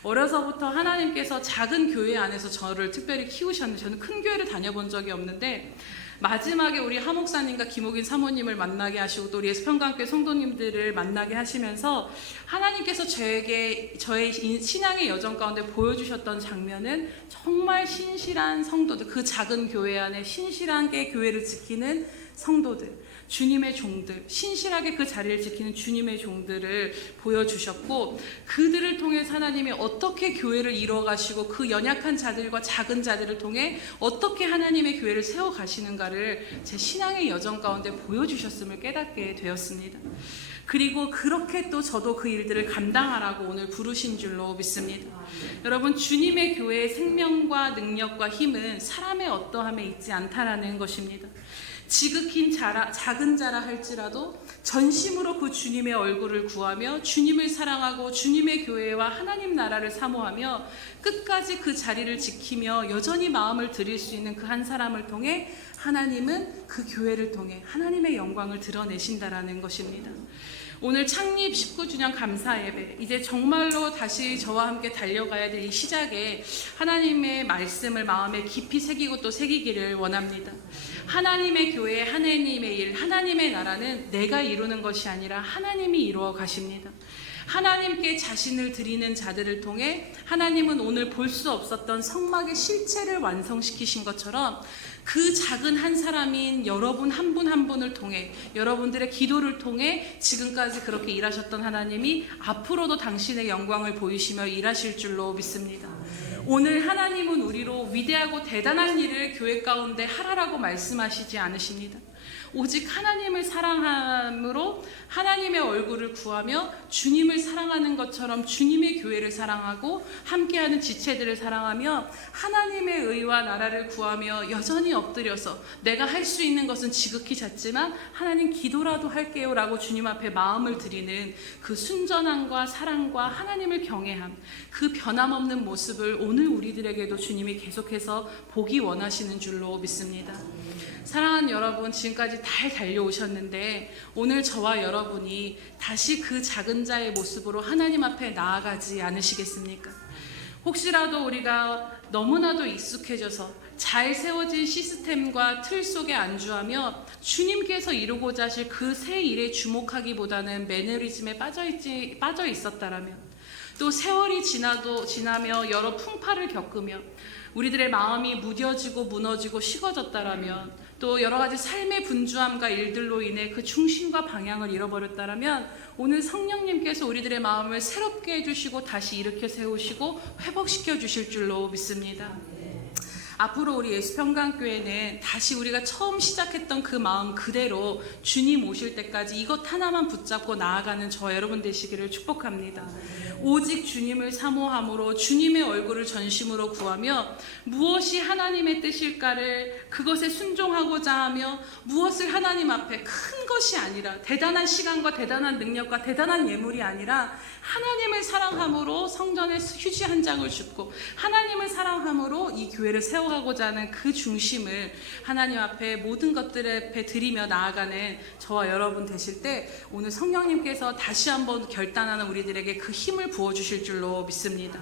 어려서부터 하나님께서 작은 교회 안에서 저를 특별히 키우셨는데, 저는 큰 교회를 다녀본 적이 없는데 마지막에 우리 하 목사님과 김옥인 사모님을 만나게 하시고 또 우리 예수평강교회 성도님들을 만나게 하시면서 하나님께서 저에게 저의 신앙의 여정 가운데 보여주셨던 장면은 정말 신실한 성도들, 그 작은 교회 안에 신실하게 교회를 지키는 성도들, 주님의 종들, 신실하게 그 자리를 지키는 주님의 종들을 보여주셨고, 그들을 통해 하나님이 어떻게 교회를 이뤄가시고 그 연약한 자들과 작은 자들을 통해 어떻게 하나님의 교회를 세워가시는가를 제 신앙의 여정 가운데 보여주셨음을 깨닫게 되었습니다. 그리고 그렇게 또 저도 그 일들을 감당하라고 오늘 부르신 줄로 믿습니다. 여러분, 주님의 교회의 생명과 능력과 힘은 사람의 어떠함에 있지 않다라는 것입니다. 지극히 작은 자라 할지라도 전심으로 그 주님의 얼굴을 구하며 주님을 사랑하고 주님의 교회와 하나님 나라를 사모하며 끝까지 그 자리를 지키며 여전히 마음을 드릴 수 있는 그 한 사람을 통해 하나님은 그 교회를 통해 하나님의 영광을 드러내신다라는 것입니다. 오늘 창립 19주년 감사 예배, 이제 정말로 다시 저와 함께 달려가야 될 이 시작에 하나님의 말씀을 마음에 깊이 새기고 또 새기기를 원합니다. 하나님의 교회, 하나님의 일, 하나님의 나라는 내가 이루는 것이 아니라 하나님이 이루어 가십니다. 하나님께 자신을 드리는 자들을 통해 하나님은 오늘 볼 수 없었던 성막의 실체를 완성시키신 것처럼 그 작은 한 사람인 여러분 한 분 한 분을 통해, 여러분들의 기도를 통해 지금까지 그렇게 일하셨던 하나님이 앞으로도 당신의 영광을 보이시며 일하실 줄로 믿습니다. 오늘 하나님은 우리로 위대하고 대단한 일을 교회 가운데 하라라고 말씀하시지 않으십니다. 오직 하나님을 사랑함으로 하나님의 얼굴을 구하며 주님을 사랑하는 것처럼 주님의 교회를 사랑하고 함께하는 지체들을 사랑하며 하나님의 의와 나라를 구하며 여전히 엎드려서 내가 할 수 있는 것은 지극히 작지만 하나님 기도라도 할게요 라고 주님 앞에 마음을 드리는 그 순전함과 사랑과 하나님을 경외함, 그 변함없는 모습을 오늘 우리들에게도 주님이 계속해서 보기 원하시는 줄로 믿습니다. 사랑하는 여러분, 지금까지 잘 달려오셨는데 오늘 저와 여러분이 다시 그 작은 자의 모습으로 하나님 앞에 나아가지 않으시겠습니까? 혹시라도 우리가 너무나도 익숙해져서 잘 세워진 시스템과 틀 속에 안주하며 주님께서 이루고자 하실 그 새 일에 주목하기보다는 매너리즘에 빠져 있었다라면, 또 세월이 지나며 여러 풍파를 겪으며 우리들의 마음이 무뎌지고 무너지고 식어졌다라면, 또 여러 가지 삶의 분주함과 일들로 인해 그 중심과 방향을 잃어버렸다라면 오늘 성령님께서 우리들의 마음을 새롭게 해주시고 다시 일으켜 세우시고 회복시켜 주실 줄로 믿습니다. 앞으로 우리 예수평강교회는 다시 우리가 처음 시작했던 그 마음 그대로 주님 오실 때까지 이것 하나만 붙잡고 나아가는 저 여러분 되시기를 축복합니다. 오직 주님을 사모함으로 주님의 얼굴을 전심으로 구하며 무엇이 하나님의 뜻일까를 그것에 순종하고자 하며 무엇을 하나님 앞에 큰 것이 아니라 대단한 시간과 대단한 능력과 대단한 예물이 아니라 하나님을 사랑함으로 성전에 휴지 한 장을 줍고 하나님을 사랑함으로 이 교회를 세워가고자 하는 그 중심을 하나님 앞에 모든 것들 앞에 드리며 나아가는 저와 여러분 되실 때 오늘 성령님께서 다시 한번 결단하는 우리들에게 그 힘을 부어주실 줄로 믿습니다.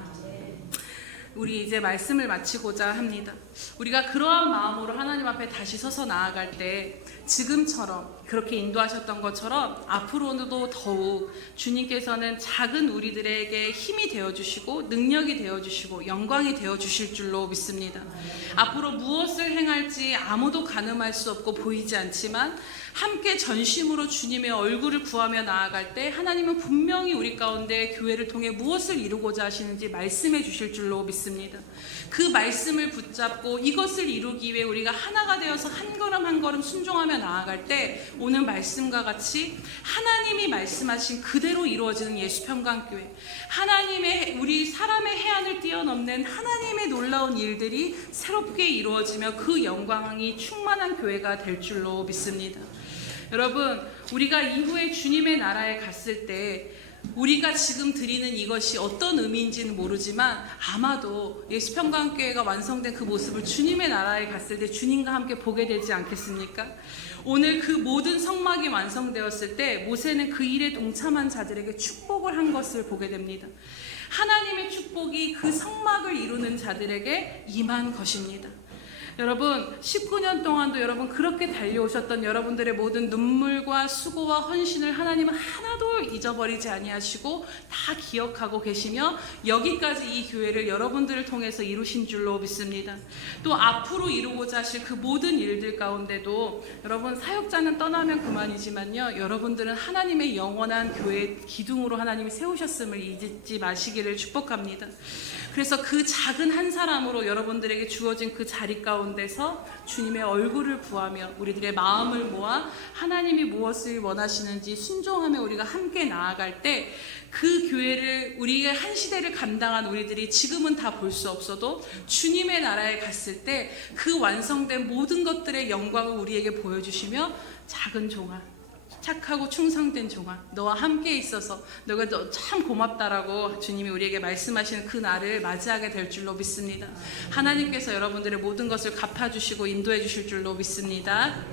우리 이제 말씀을 마치고자 합니다. 우리가 그러한 마음으로 하나님 앞에 다시 서서 나아갈 때 지금처럼 그렇게 인도하셨던 것처럼 앞으로도 더욱 주님께서는 작은 우리들에게 힘이 되어주시고 능력이 되어주시고 영광이 되어주실 줄로 믿습니다. 앞으로 무엇을 행할지 아무도 가늠할 수 없고 보이지 않지만 함께 전심으로 주님의 얼굴을 구하며 나아갈 때 하나님은 분명히 우리 가운데 교회를 통해 무엇을 이루고자 하시는지 말씀해 주실 줄로 믿습니다. 그 말씀을 붙잡고 이것을 이루기 위해 우리가 하나가 되어서 한 걸음 한 걸음 순종하며 나아갈 때 오늘 말씀과 같이 하나님이 말씀하신 그대로 이루어지는 예수평강교회, 하나님의 우리 사람의 해안을 뛰어넘는 하나님의 놀라운 일들이 새롭게 이루어지며 그 영광이 충만한 교회가 될 줄로 믿습니다. 여러분, 우리가 이후에 주님의 나라에 갔을 때 우리가 지금 드리는 이것이 어떤 의미인지는 모르지만 아마도 예수평강교회가 완성된 그 모습을 주님의 나라에 갔을 때 주님과 함께 보게 되지 않겠습니까? 오늘 그 모든 성막이 완성되었을 때 모세는 그 일에 동참한 자들에게 축복을 한 것을 보게 됩니다. 하나님의 축복이 그 성막을 이루는 자들에게 임한 것입니다. 여러분 19년 동안도 여러분 그렇게 달려오셨던 여러분들의 모든 눈물과 수고와 헌신을 하나님은 하나도 잊어버리지 아니하시고 다 기억하고 계시며 여기까지 이 교회를 여러분들을 통해서 이루신 줄로 믿습니다. 또 앞으로 이루고자 하실 그 모든 일들 가운데도 여러분 사역자는 떠나면 그만이지만요, 여러분들은 하나님의 영원한 교회 기둥으로 하나님이 세우셨음을 잊지 마시기를 축복합니다. 그래서 그 작은 한 사람으로 여러분들에게 주어진 그 자리 가운데서 주님의 얼굴을 구하며 우리들의 마음을 모아 하나님이 무엇을 원하시는지 순종하며 우리가 함께 나아갈 때 그 교회를 우리의 한 시대를 감당한 우리들이 지금은 다 볼 수 없어도 주님의 나라에 갔을 때 그 완성된 모든 것들의 영광을 우리에게 보여주시며 작은 종아, 착하고 충성된 종아, 너와 함께 있어서 너가 참 고맙다라고 주님이 우리에게 말씀하시는 그 날을 맞이하게 될 줄로 믿습니다. 하나님께서 여러분들의 모든 것을 갚아주시고 인도해 주실 줄로 믿습니다.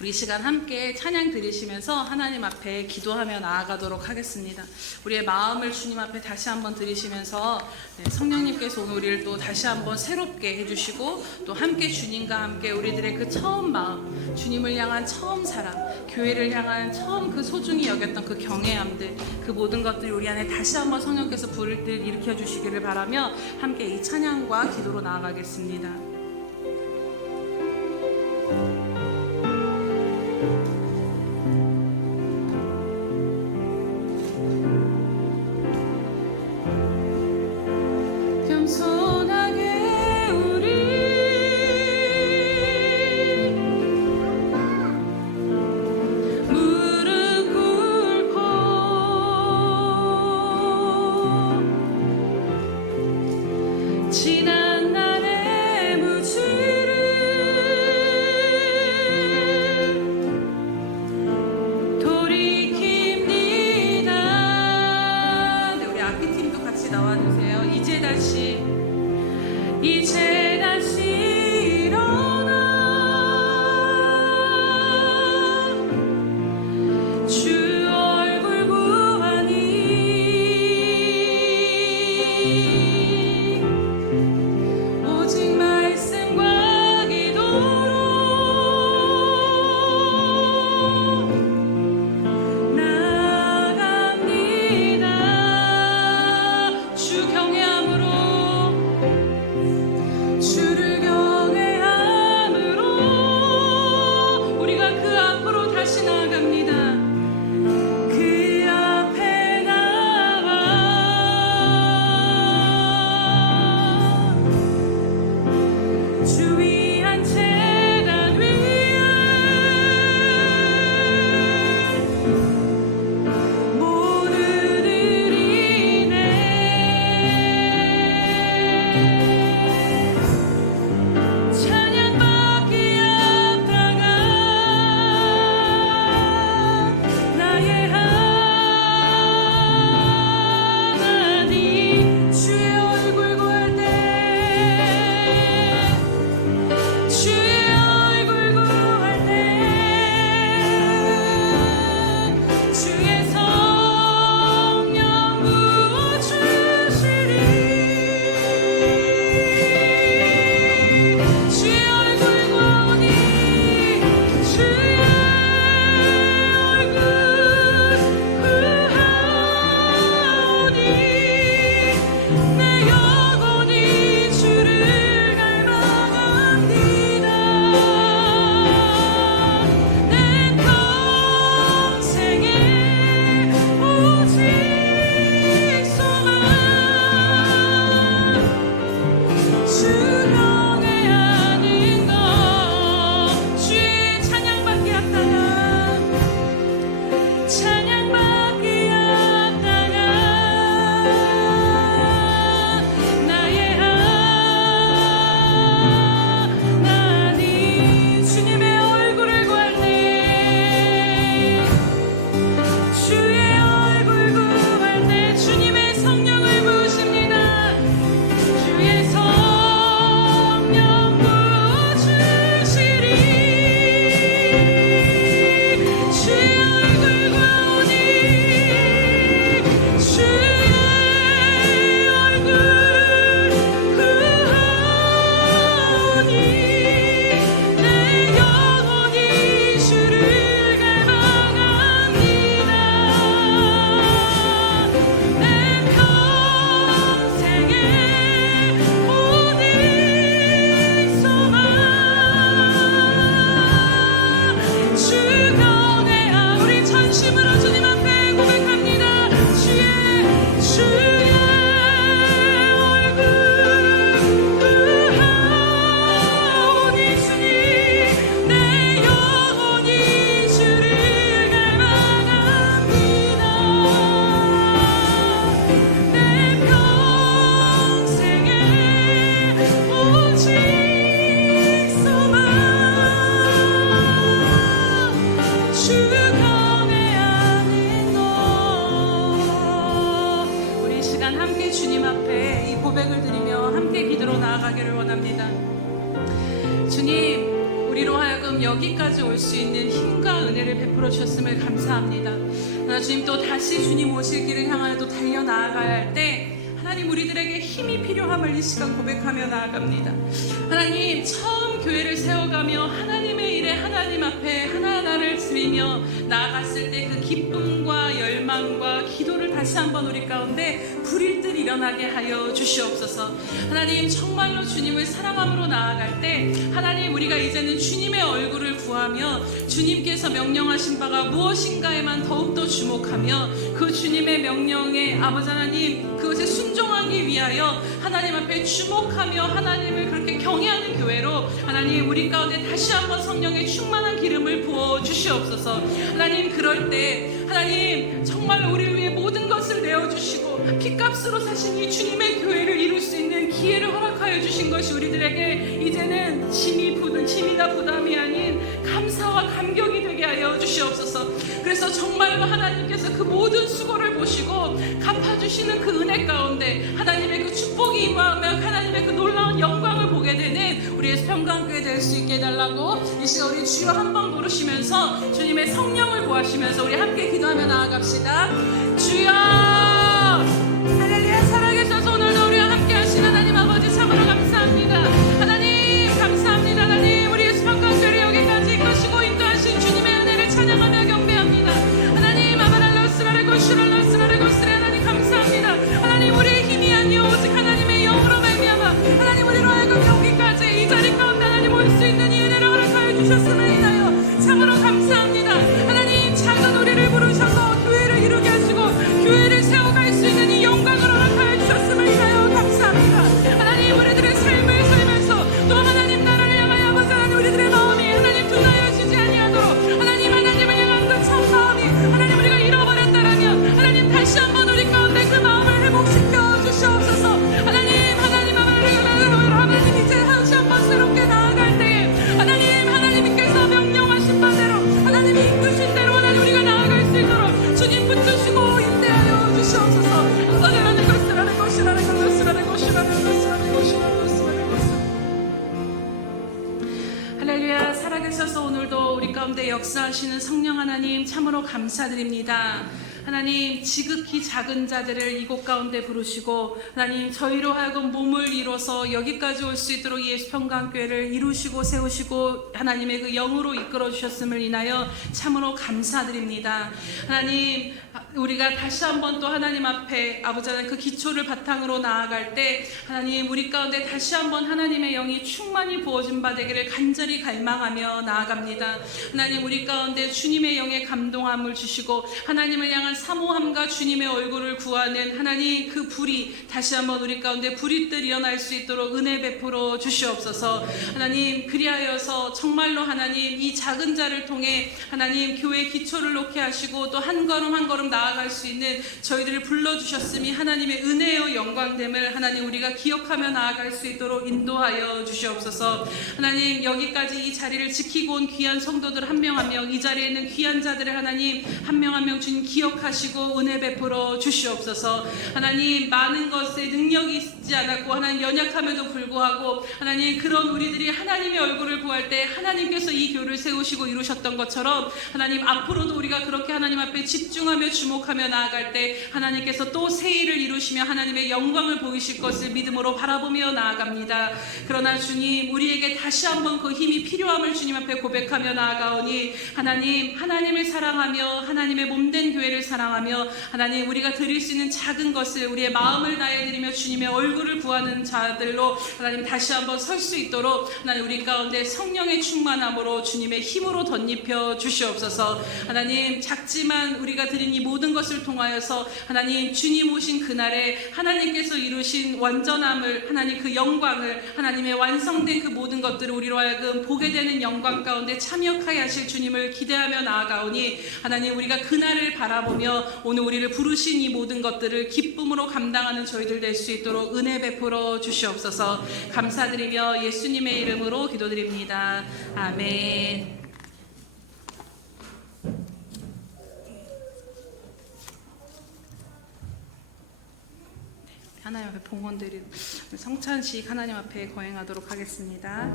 우리 시간 함께 찬양 드리시면서 하나님 앞에 기도하며 나아가도록 하겠습니다. 우리의 마음을 주님 앞에 다시 한번 드리시면서 성령님께서 오늘 우리를 또 다시 한번 새롭게 해주시고 또 함께 주님과 함께 우리들의 그 처음 마음, 주님을 향한 처음 사랑, 교회를 향한 처음 그 소중히 여겼던 그 경외함들, 그 모든 것들이 우리 안에 다시 한번 성령께서 불을 일으켜 주시기를 바라며 함께 이 찬양과 기도로 나아가겠습니다. 지난 날의 무지를 주의 얼굴 구할 때 주의 성령 부어주시리. 주의 얼굴 구하오니 주의 얼굴 구하오니 내 영혼이 주를 갈망합니다. 내 평생에 오직 소망 주명에 아닌 것. 주의 찬양받기 합당한 찬양받기 합당한 나의 하나님. 주님의 얼굴을 구할 때 주의 얼굴 구할 때 주님의 성령을 부으십니다. 주의 성령 부어주시리. 주의 얼굴 구하오니 주의 얼굴 구하오니 내 영혼이 주를 갈망합니다. 내 평생에 오직 소망 주경외. 우리 전심으로 주님 앞에 고백합니다. 주의 얼굴 구하오니 주님 내 영혼이 주를 갈망합니다. 내 평생에 오직 소망 주경외 아닌 것. 우리 이 시간 함께 주님 앞에 이 고백을 드리며 함께 기도로 나아가기를 원합니다. 주님, 우리로 하여금 여기까지 올 수 있는 힘과 은혜를 베풀어 주셨음을 감사합니다. 그러나 주님, 또 다시 주님 오실 길을 향하여 또 달려 나아가야 할 때 하나님, 우리들에게 힘이 필요함을 이 시간 고백하며 나아갑니다. 하나님, 처음 교회를 세워가며 하나님의 일에 하나님 앞에 하나하나를 드리며 나아갔을 때 그 기쁨과 열망과 기도를 다시 한번 우리 가운데 불일 듯 일어나게 하여 주시옵소서. 하나님, 정말로 주님을 사랑함으로 나아갈 때 하나님, 우리가 이제는 주님의 얼굴을 구하며 주님께서 명령하신 바가 무엇인가에만 더욱더 주목하며 그 주님의 명령에 아버지 하나님 그것에 순종하기 위하여 하나님 앞에 주목하며 하나님을 그렇게 경외하는 교회로 하나님, 우리 가운데 다시 한번 성령의 충만한 기름을 부어 주시옵소서. 하나님, 그럴 때 하나님, 정말 우리를 위해 모든 것을 내어주시고 피값으로 사신 이 주님의 교회를 이룰 수 있는 기회를 허락하여 주신 것이 우리들에게 이제는 짐이다 부담이 아닌 감사와 감격이 되게 하여 주시옵소서. 그래서 정말로 하나님께서 그 모든 수고를 보시고 갚아주시는 그 은혜 가운데 하나님의 그 축복이 임하며 하나님의 그 놀라운 영광을 보게 되는 우리의 평강교회 될 수 있게 해달라고 이 시간 우리 주여 한번 부르시면서 주님의 성령을 구하시면서 우리 함께 기도하며 나아갑시다. 주여, 할렐루야. 살아계셔서 오늘도 우리와 함께 하신 하나님 아버지 참으로 감사합니다. 하나님 감사합니다. 하나님, 우리 평강교회를 여기까지 이끄시고 인도하신 주님의 은혜를 찬양하며 경배합니다. 하나님, 아바랄로스라레고슈랄로스라레고스레 하나님 감사합니다. 하나님, 우리의 힘이 아니오 오직 하나님의 영으로 말미암아 하나님, 우리로 하여금 여기까지 이 자리 가운데 하나님 올 수 있는 이 은혜를 허락하여 주셨음을 인하여 참으로 감사합니다. 하나님, 작은 우리를 부르셔서 교회를 이루게 하시고 교회를 세워갈 수 있는 이 영광을 할렐루야. 살아계셔서 오늘도 우리 가운데 역사하시는 성령 하나님 참으로 감사드립니다. 하나님, 지극히 작은 자들을 이곳 가운데 부르시고 하나님, 저희로 하여금 몸을 이뤄서 여기까지 올 수 있도록 예수평강교회를 이루시고 세우시고 하나님의 그 영으로 이끌어 주셨음을 인하여 참으로 감사드립니다. 하나님, 우리가 다시 한번 또 하나님 앞에 아버지 하나님 그 기초를 바탕으로 나아갈 때 하나님, 우리 가운데 다시 한번 하나님의 영이 충만히 부어진 바 되기를 간절히 갈망하며 나아갑니다. 하나님, 우리 가운데 주님의 영의 감동함을 주시고 하나님을 향한 사모함과 주님의 얼굴을 구하는 하나님, 그 불이 다시 한번 우리 가운데 불이뜰 일어날 수 있도록 은혜 베풀어 주시옵소서. 하나님, 그리하여서 정말로 하나님, 이 작은 자를 통해 하나님 교회 기초를 놓게 하시고 또 한 걸음 한 걸음 나아갈 수 있는 저희들을 불러주셨음이 하나님의 은혜요 영광됨을 하나님 우리가 기억하며 나아갈 수 있도록 인도하여 주시옵소서. 하나님, 여기까지 이 자리를 지키고 온 귀한 성도들 한 명 한 명, 이 자리에 있는 귀한 자들을 하나님 한 명 한 명 주님 기억하시고 은혜 베풀어 주시옵소서. 하나님, 많은 것에 능력이 있지 않았고 하나님 연약함에도 불구하고 하나님, 그런 우리들이 하나님의 얼굴을 구할 때 하나님께서 이 교회를 세우시고 이루셨던 것처럼 하나님, 앞으로도 우리가 그렇게 하나님 앞에 집중하며 주목하며 나아갈 때 하나님께서 또 새 일을 이루시며 하나님의 영광을 보이실 것을 믿음으로 바라보며 나아갑니다. 그러나 주님, 우리에게 다시 한번 그 힘이 필요함을 주님 앞에 고백하며 나아가오니 하나님, 하나님을 사랑하며 하나님의 몸된 교회를 사랑하며 하나님, 우리가 드릴 수 있는 작은 것을 우리의 마음을 다해 드리며 주님의 얼굴을 구하는 자들로 하나님 다시 한번 설 수 있도록 하나님, 우리 가운데 성령의 충만함으로 주님의 힘으로 덧입혀 주시옵소서. 하나님, 작지만 우리가 드린 이 모든 것을 통하여서 하나님, 주님 오신 그날에 하나님께서 이루신 완전함을 하나님 그 영광을 하나님의 완성된 그 모든 것들을 우리로 하여금 보게 되는 영광 가운데 참여하게 하실 주님을 기대하며 나아가오니 하나님, 우리가 그날을 바라보며 오늘 우리를 부르신 이 모든 것들을 기쁨으로 감당하는 저희들 될 수 있도록 은혜 베풀어 주시옵소서. 감사드리며 예수님의 이름으로 기도드립니다. 아멘. 하나님 앞에 봉헌드리 성찬식 하나님 앞에 거행하도록 하겠습니다.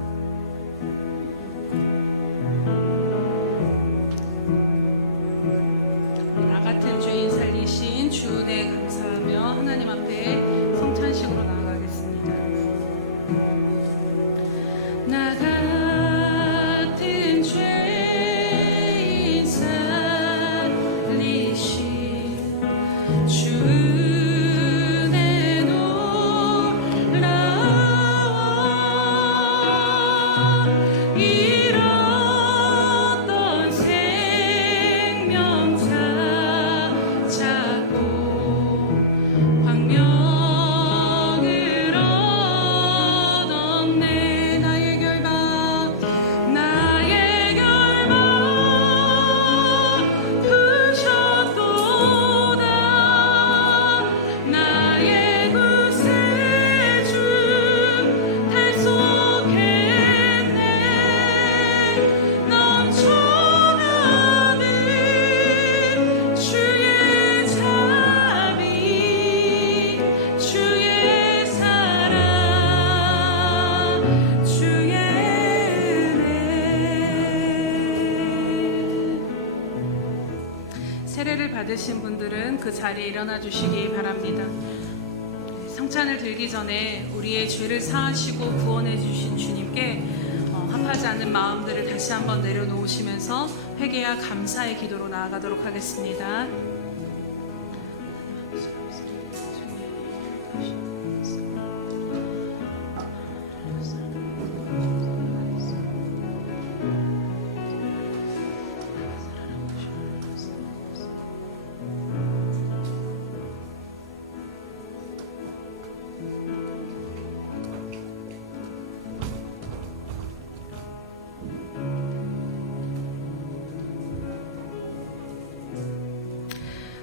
나 같은 죄인 살리신 주 은혜 감사하며 하나님 앞에 성찬식으로 나아가겠습니다. 나 같은 죄인 살리신 주 세례를 받으신 분들은 그 자리에 일어나 주시기 바랍니다. 성찬을 들기 전에 우리의 죄를 사하시고 구원해 주신 주님께 합하지 않는 마음들을 다시 한번 내려놓으시면서 회개와 감사의 기도로 나아가도록 하겠습니다.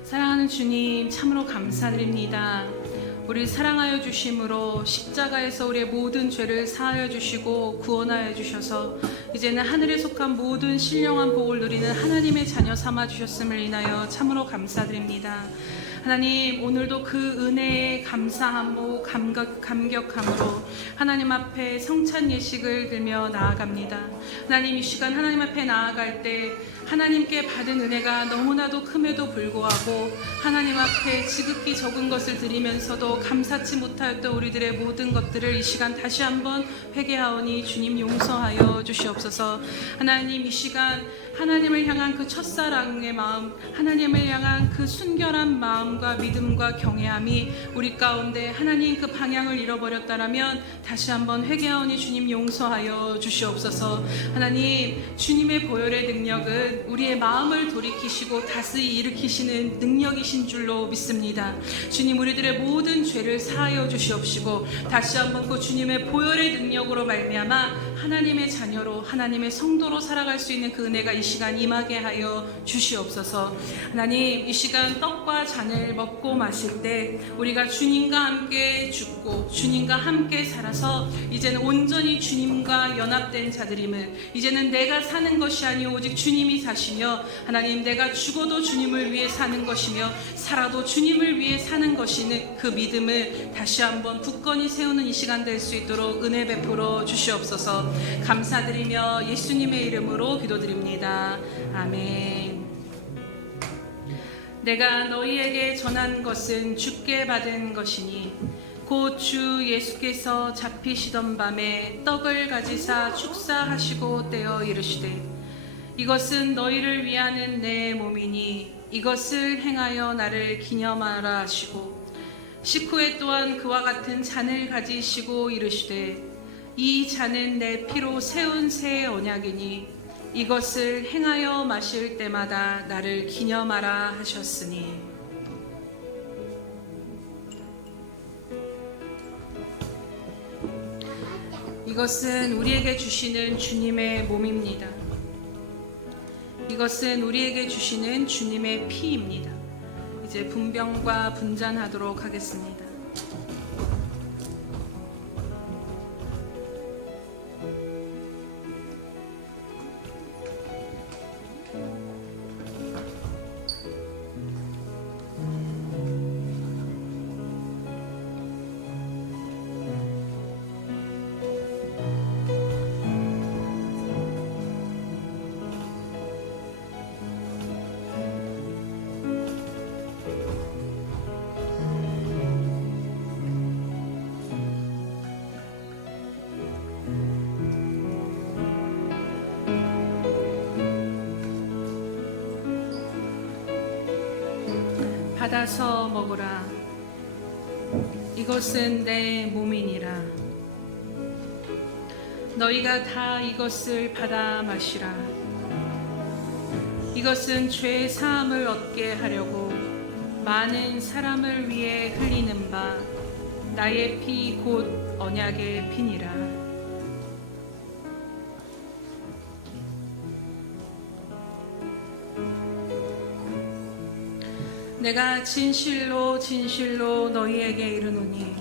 사랑하는 주님, 참으로 감사드립니다. 우리를 사랑하여 주심으로 십자가에서 우리의 모든 죄를 사하여 주시고 구원하여 주셔서 이제는 하늘에 속한 모든 신령한 복을 누리는 하나님의 자녀 삼아 주셨음을 인하여 참으로 감사드립니다. 하나님, 오늘도 그 은혜에 감사하고 감격함으로 하나님 앞에 성찬 예식을 들며 나아갑니다. 하나님, 이 시간 하나님 앞에 나아갈 때 하나님께 받은 은혜가 너무나도 큼에도 불구하고 하나님 앞에 지극히 적은 것을 드리면서도 감사치 못하였던 우리들의 모든 것들을 이 시간 다시 한번 회개하오니 주님 용서하여 주시옵소서. 하나님, 이 시간 하나님을 향한 그 첫사랑의 마음, 하나님을 향한 그 순결한 마음과 믿음과 경외함이 우리 가운데 하나님 그 방향을 잃어버렸다라면 다시 한번 회개하오니 주님 용서하여 주시옵소서. 하나님, 주님의 보혈의 능력은 우리의 마음을 돌이키시고 다시 일으키시는 능력이신 줄로 믿습니다. 주님, 우리들의 모든 죄를 사하여 주시옵시고 다시 한번 그 주님의 보혈의 능력으로 말미암아 하나님의 자녀로 하나님의 성도로 살아갈 수 있는 그 은혜가 이 시간 임하게 하여 주시옵소서. 하나님, 이 시간 떡과 잔을 먹고 마실 때 우리가 주님과 함께 죽고 주님과 함께 살아서 이제는 온전히 주님과 연합된 자들임을, 이제는 내가 사는 것이 아니오 오직 주님이 사시며, 하나님, 내가 죽어도 주님을 위해 사는 것이며 살아도 주님을 위해 사는 것이는 그 믿음을 다시 한번 굳건히 세우는 이 시간 될 수 있도록 은혜 베풀어 주시옵소서. 감사드리며 예수님의 이름으로 기도드립니다. 아멘. 내가 너희에게 전한 것은 주께 받은 것이니 곧 주 예수께서 잡히시던 밤에 떡을 가지사 축사하시고 떼어 이르시되 이것은 너희를 위하는 내 몸이니 이것을 행하여 나를 기념하라 하시고, 식후에 또한 그와 같은 잔을 가지시고 이르시되 이 잔은 내 피로 세운 새 언약이니 이것을 행하여 마실 때마다 나를 기념하라 하셨으니. 이것은 우리에게 주시는 주님의 몸입니다. 이것은 우리에게 주시는 주님의 피입니다. 이제 분병과 분잔하도록 하겠습니다. 받아서 먹으라. 이것은 내 몸이니라. 너희가 다 이것을 받아 마시라. 이것은 죄 사함을 얻게 하려고 많은 사람을 위해 흘리는 바 나의 피 곧 언약의 피니라. 내가 진실로 진실로 너희에게 이르노니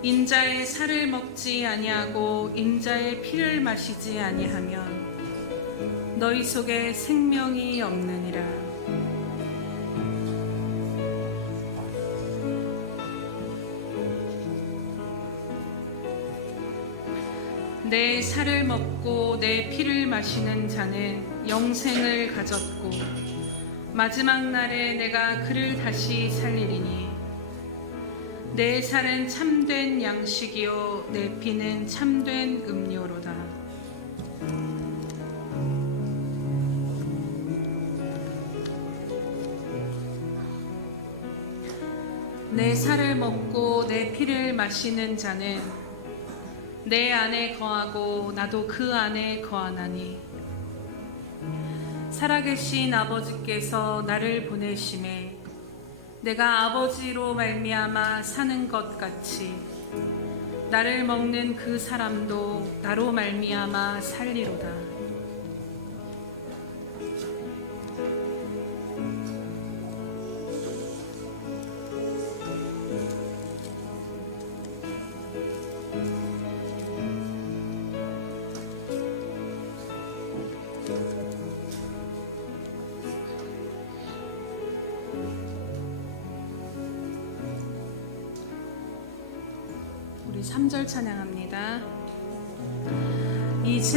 인자의 살을 먹지 아니하고 인자의 피를 마시지 아니하면 너희 속에 생명이 없느니라. 내 살을 먹고 내 피를 마시는 자는 영생을 가졌고 마지막 날에 내가 그를 다시 살리리니 내 살은 참된 양식이요 내 피는 참된 음료로다. 내 살을 먹고 내 피를 마시는 자는 내 안에 거하고 나도 그 안에 거하나니 살아계신 아버지께서 나를 보내심에 내가 아버지로 말미암아 사는 것 같이 나를 먹는 그 사람도 나로 말미암아 살리로다. 우리 3절 찬양합니다. 이제껏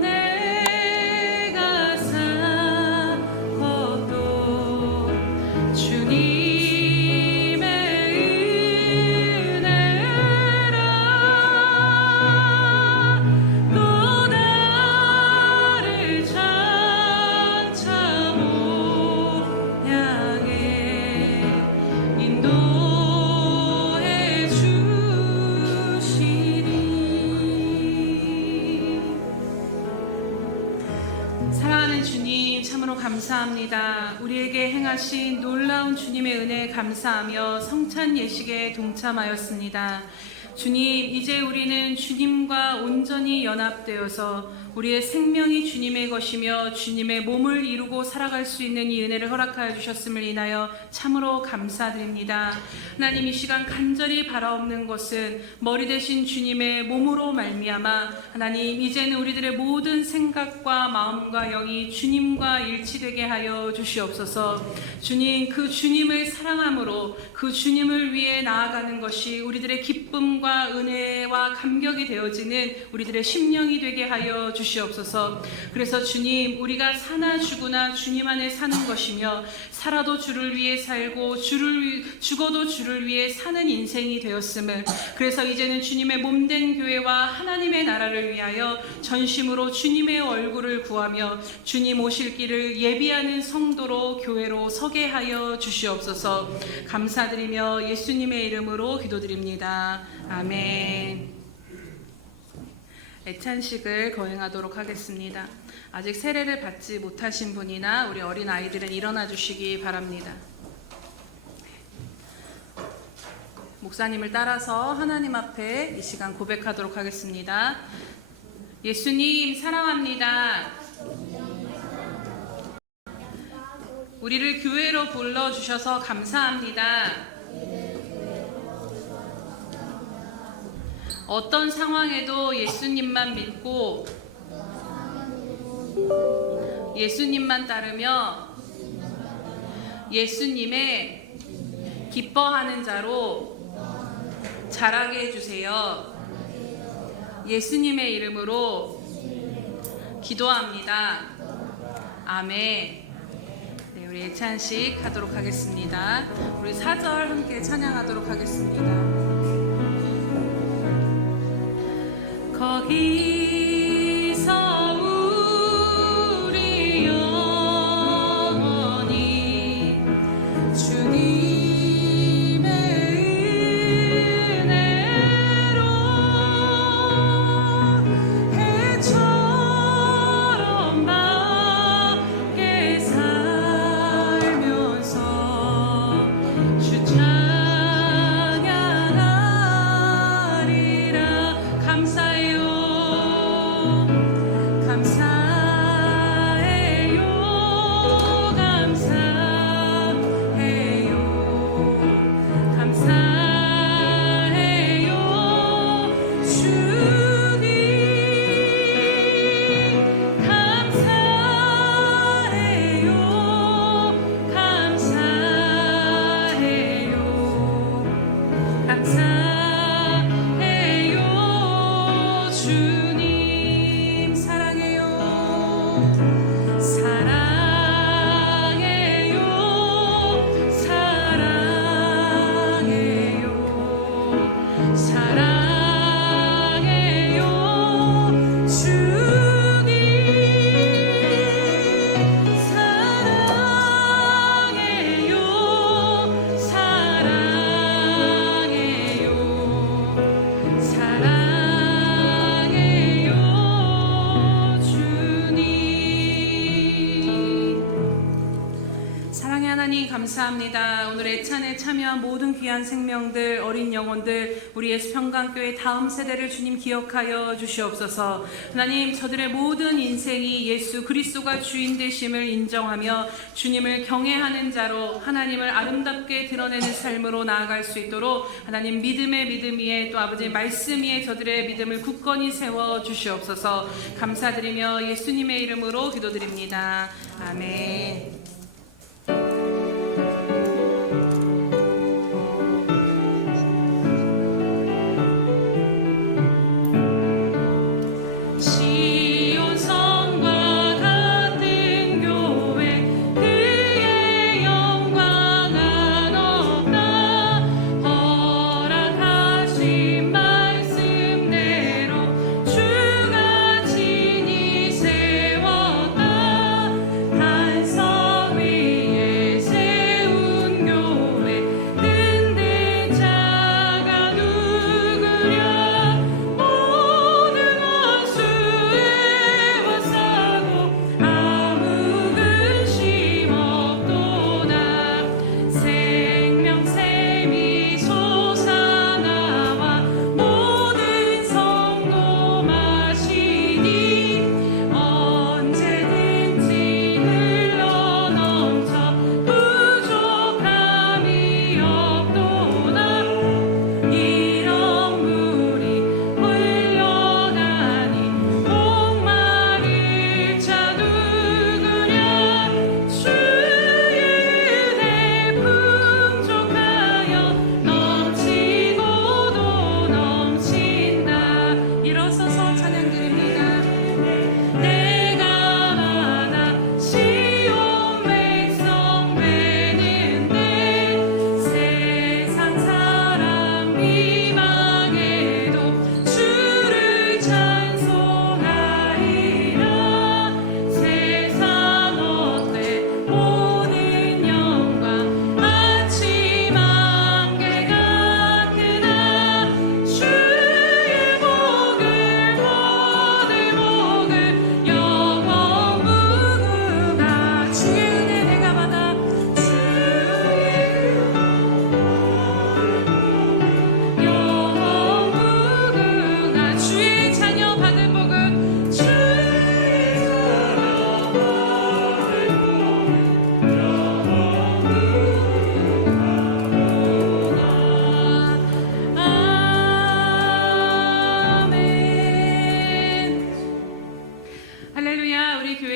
내가 산 것도 주님의 은혜라. 또 나를 장차 모양에 인도해 주시니. 사랑하는 주님, 참으로 감사합니다. 우리에게 행하신 놀라운 주님의 은혜에 감사하며 성찬 예식에 동참하였습니다. 주님, 이제 우리는 주님과 온전히 연합되어서 우리의 생명이 주님의 것이며 주님의 몸을 이루고 살아갈 수 있는 이 은혜를 허락하여 주셨음을 인하여 참으로 감사드립니다. 하나님, 이 시간 간절히 바라옵는 것은 머리 대신 주님의 몸으로 말미암아 하나님, 이제는 우리들의 모든 생각과 마음과 영이 주님과 일치되게 하여 주시옵소서. 주님, 그 주님을 사랑함으로 그 주님을 위해 나아가는 것이 우리들의 기쁨과 은혜와 감격이 되어지는 우리들의 심령이 되게 하여 주시옵소서. 그래서 주님, 우리가 사나 죽으나 주님 안에 사는 것이며 살아도 주를 위해 살고 죽어도 주를 위해 사는 인생이 되었음을, 그래서 이제는 주님의 몸된 교회와 하나님의 나라를 위하여 전심으로 주님의 얼굴을 구하며 주님 오실 길을 예비하는 성도로 교회로 서게 하여 주시옵소서. 감사드리며 예수님의 이름으로 기도드립니다. 아멘. 애찬식을 거행하도록 하겠습니다. 아직 세례를 받지 못하신 분이나 우리 어린 아이들은 일어나 주시기 바랍니다. 목사님을 따라서 하나님 앞에 이 시간 고백하도록 하겠습니다. 예수님 사랑합니다. 우리를 교회로 불러주셔서 감사합니다. 어떤 상황에도 예수님만 믿고 예수님만 따르며 예수님의 기뻐하는 자로 자라게 해주세요. 예수님의 이름으로 기도합니다. 아멘. 네, 우리 애찬식 하도록 하겠습니다. 우리 4절 함께 찬양하도록 하겠습니다. 거기서 우리 영원히 주님의 은혜로 해처럼 밖에 살면서 주 찬양하리라. 감사해요. 감사합니다. 오늘 애찬에 참여한 모든 귀한 생명들, 어린 영혼들, 우리 예수평강교회 다음 세대를 주님 기억하여 주시옵소서. 하나님, 저들의 모든 인생이 예수 그리스도가 주인 되심을 인정하며 주님을 경외하는 자로 하나님을 아름답게 드러내는 삶으로 나아갈 수 있도록 하나님 믿음의 믿음 위에 또 아버지 말씀 위에 저들의 믿음을 굳건히 세워 주시옵소서. 감사드리며 예수님의 이름으로 기도드립니다. 아멘.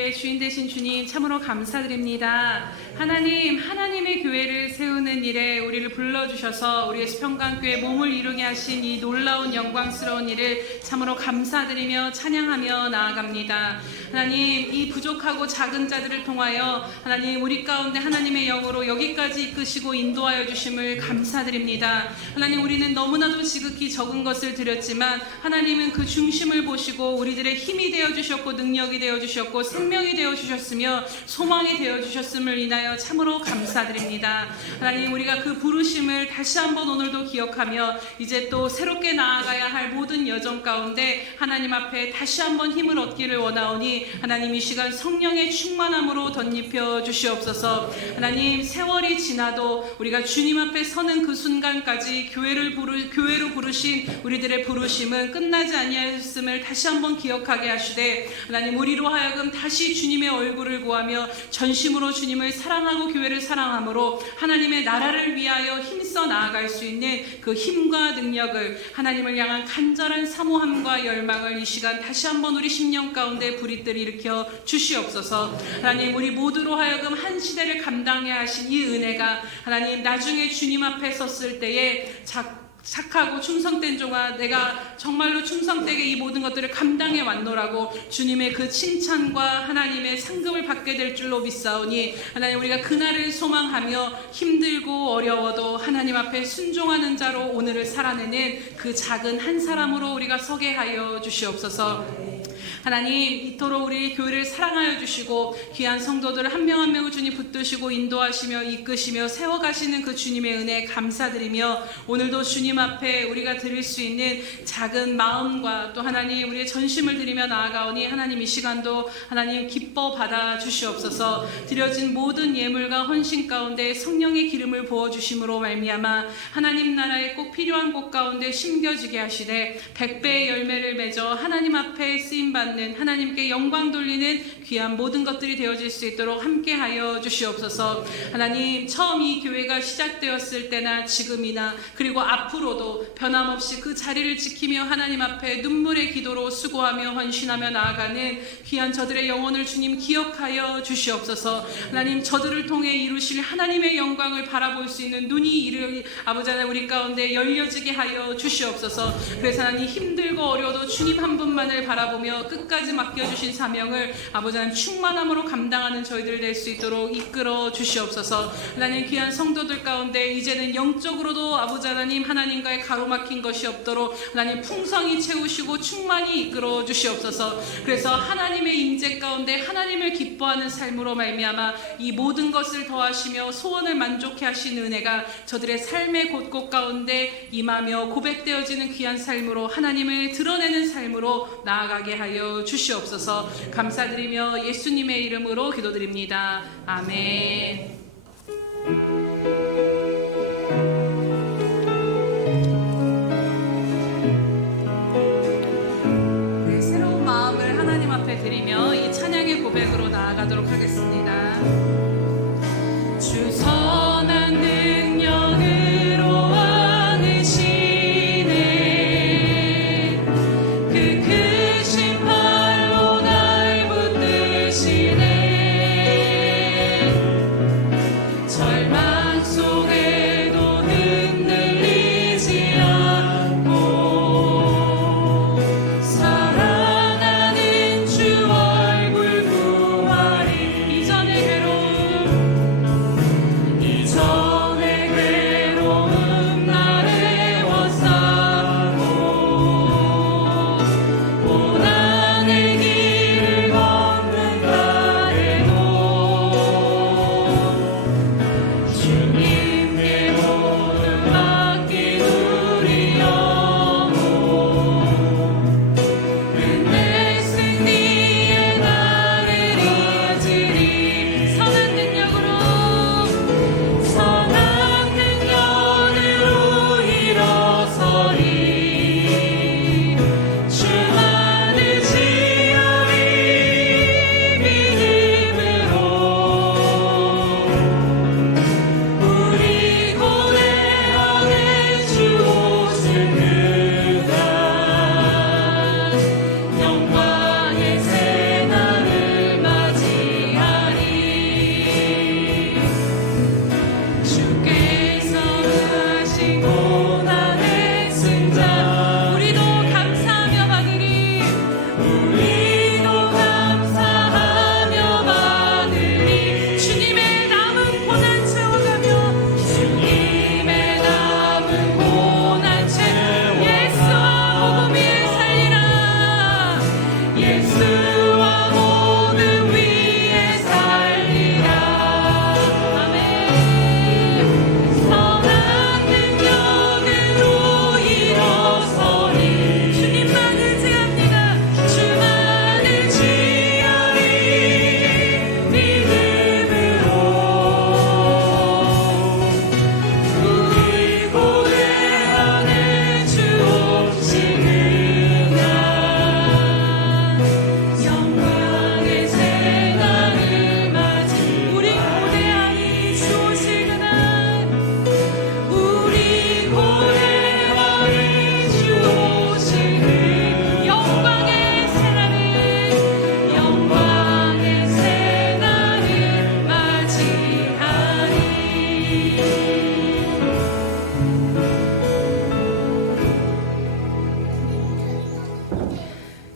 우리의 주인 되신 주님 참으로 감사드립니다. 하나님, 하나님의 교회를 세우는 일에 우리를 불러주셔서 우리의 수평강교회 몸을 이루게 하신 이 놀라운 영광스러운 일을 참으로 감사드리며 찬양하며 나아갑니다. 하나님, 이 부족하고 작은 자들을 통하여 하나님 우리 가운데 하나님의 영으로 여기까지 이끄시고 인도하여 주심을 감사드립니다. 하나님, 우리는 너무나도 지극히 적은 것을 드렸지만 하나님은 그 중심을 보시고 우리들의 힘이 되어주셨고 능력이 되어주셨고 생명이 되어주셨으며 소망이 되어주셨음을 인하여 참으로 감사드립니다. 하나님, 우리가 그 부르심을 다시 한번 오늘도 기억하며 이제 또 새롭게 나아가야 할 모든 여정 가운데 하나님 앞에 다시 한번 힘을 얻기를 원하오니 하나님, 이 시간 성령의 충만함으로 덧입혀 주시옵소서. 하나님, 세월이 지나도 우리가 주님 앞에 서는 그 순간까지 교회로 부르신 우리들의 부르심은 끝나지 아니하였음을 다시 한번 기억하게 하시되 하나님, 우리로 하여금 다시 주님의 얼굴을 구하며 전심으로 주님을 사랑하고 교회를 사랑함으로 하나님의 나라를 위하여 힘써 나아갈 수 있는 그 힘과 능력을, 하나님을 향한 간절한 사모함과 열망을 이 시간 다시 한번 우리 심령 가운데 불이들 일으켜 주시옵소서. 하나님, 우리 모두로 하여금 한 시대를 감당해야 하신 이 은혜가 하나님 나중에 주님 앞에 섰을 때에 착하고 충성된 종아, 내가 정말로 충성되게 이 모든 것들을 감당해 왔노라고 주님의 그 칭찬과 하나님의 상급을 받게 될 줄로 믿사오니 하나님, 우리가 그날을 소망하며 힘들고 어려워도 하나님 앞에 순종하는 자로 오늘을 살아내는 그 작은 한 사람으로 우리가 서게 하여 주시옵소서. 하나님, 이토록 우리 교회를 사랑하여 주시고 귀한 성도들을 한 명 한 명을 주님 붙드시고 인도하시며 이끄시며 세워가시는 그 주님의 은혜 감사드리며 오늘도 주님 앞에 우리가 드릴 수 있는 작은 마음과 또 하나님 우리의 전심을 드리며 나아가오니 하나님, 이 시간도 하나님 기뻐 받아 주시옵소서. 드려진 모든 예물과 헌신 가운데 성령의 기름을 부어주심으로 말미암아 하나님 나라에 꼭 필요한 곳 가운데 심겨지게 하시되 100배의 열매를 맺어 하나님 앞에 쓰임받는, 하나님께 영광 돌리는 귀한 모든 것들이 되어질 수 있도록 함께하여 주시옵소서. 하나님, 처음 이 교회가 시작되었을 때나 지금이나 그리고 앞으로도 변함없이 그 자리를 지키며 하나님 앞에 눈물의 기도로 수고하며 헌신하며 나아가는 귀한 저들의 영혼을 주님 기억하여 주시옵소서. 하나님, 저들을 통해 이루실 하나님의 영광을 바라볼 수 있는 눈이 아버지 하나님 우리 가운데 열려지게 하여 주시옵소서. 그래서 하나님, 힘들고 어려워도 주님 한 분만을 바라보며 끝까지 맡겨주신 사명을 아버지 하나님 충만함으로 감당하는 저희들 될 수 있도록 이끌어 주시옵소서. 하나님, 귀한 성도들 가운데 이제는 영적으로도 아버지 하나님 하나님과의 가로막힌 것이 없도록 하나님 풍성히 채우시고 충만히 이끌어 주시옵소서. 그래서 하나님의 임재 가운데 하나님을 기뻐하는 삶으로 말미암아 이 모든 것을 더하시며 소원을 만족해 하신 은혜가 저들의 삶의 곳곳 가운데 임하며 고백되어지는 귀한 삶으로 하나님을 드러내는 삶으로 나아가게 하여 주시옵소서. 감사드리며 예수님의 이름으로 기도드립니다. 아멘. 네, 새로운 마음을 하나님 앞에 드리며 이 찬양의 고백으로 나아가도록 하겠습니다. 주 선한 능력으로 왕이시네, 그 크신 팔로 날 붙드시네. 절망 속에도 흔들리지 않고 사랑하는 주 얼굴 구하리. 이전의 괴로움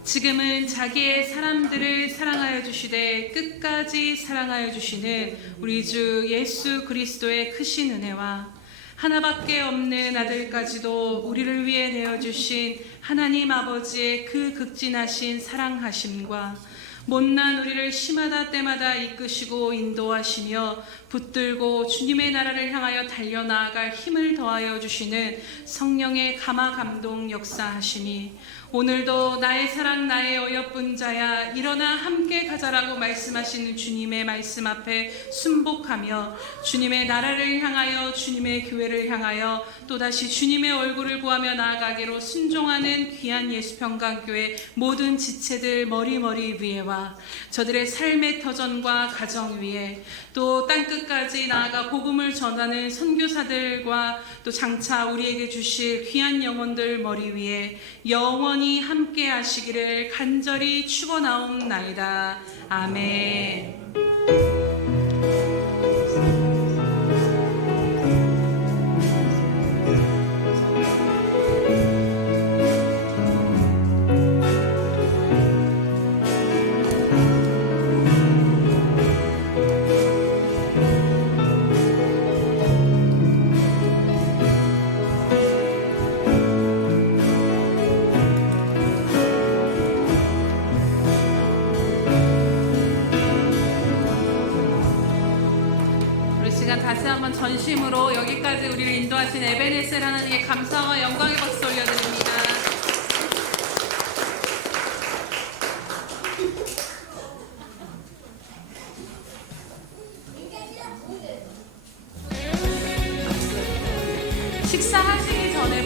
지금은 자기의 사람들을 사랑하여 주시되 끝까지 사랑하여 주시는 우리 주 예수 그리스도의 크신 은혜와 하나밖에 없는 아들까지도 우리를 위해 내어주신 하나님 아버지의 그 극진하신 사랑하심과 못난 우리를 시마다 때마다 이끄시고 인도하시며 붙들고 주님의 나라를 향하여 달려나아갈 힘을 더하여 주시는 성령의 감화 감동 역사하심이 오늘도 나의 사랑 나의 어여쁜 자야 일어나 함께 가자라고 말씀하시는 주님의 말씀 앞에 순복하며 주님의 나라를 향하여 주님의 교회를 향하여 또다시 주님의 얼굴을 구하며 나아가기로 순종하는 귀한 예수평강교회 모든 지체들 머리머리 위에와 저들의 삶의 터전과 가정 위에 또 땅끝까지 나아가 복음을 전하는 선교사들과 또 장차 우리에게 주실 귀한 영혼들 머리 위에 영원히 함께 하시기를 간절히 축원하옵나이다. 아멘. 다시 한번 전심으로 여기까지 우리를 인도하신 에베네셀 하나님께 감사와 영광의 박수 올려드립니다. 식사하시기 전에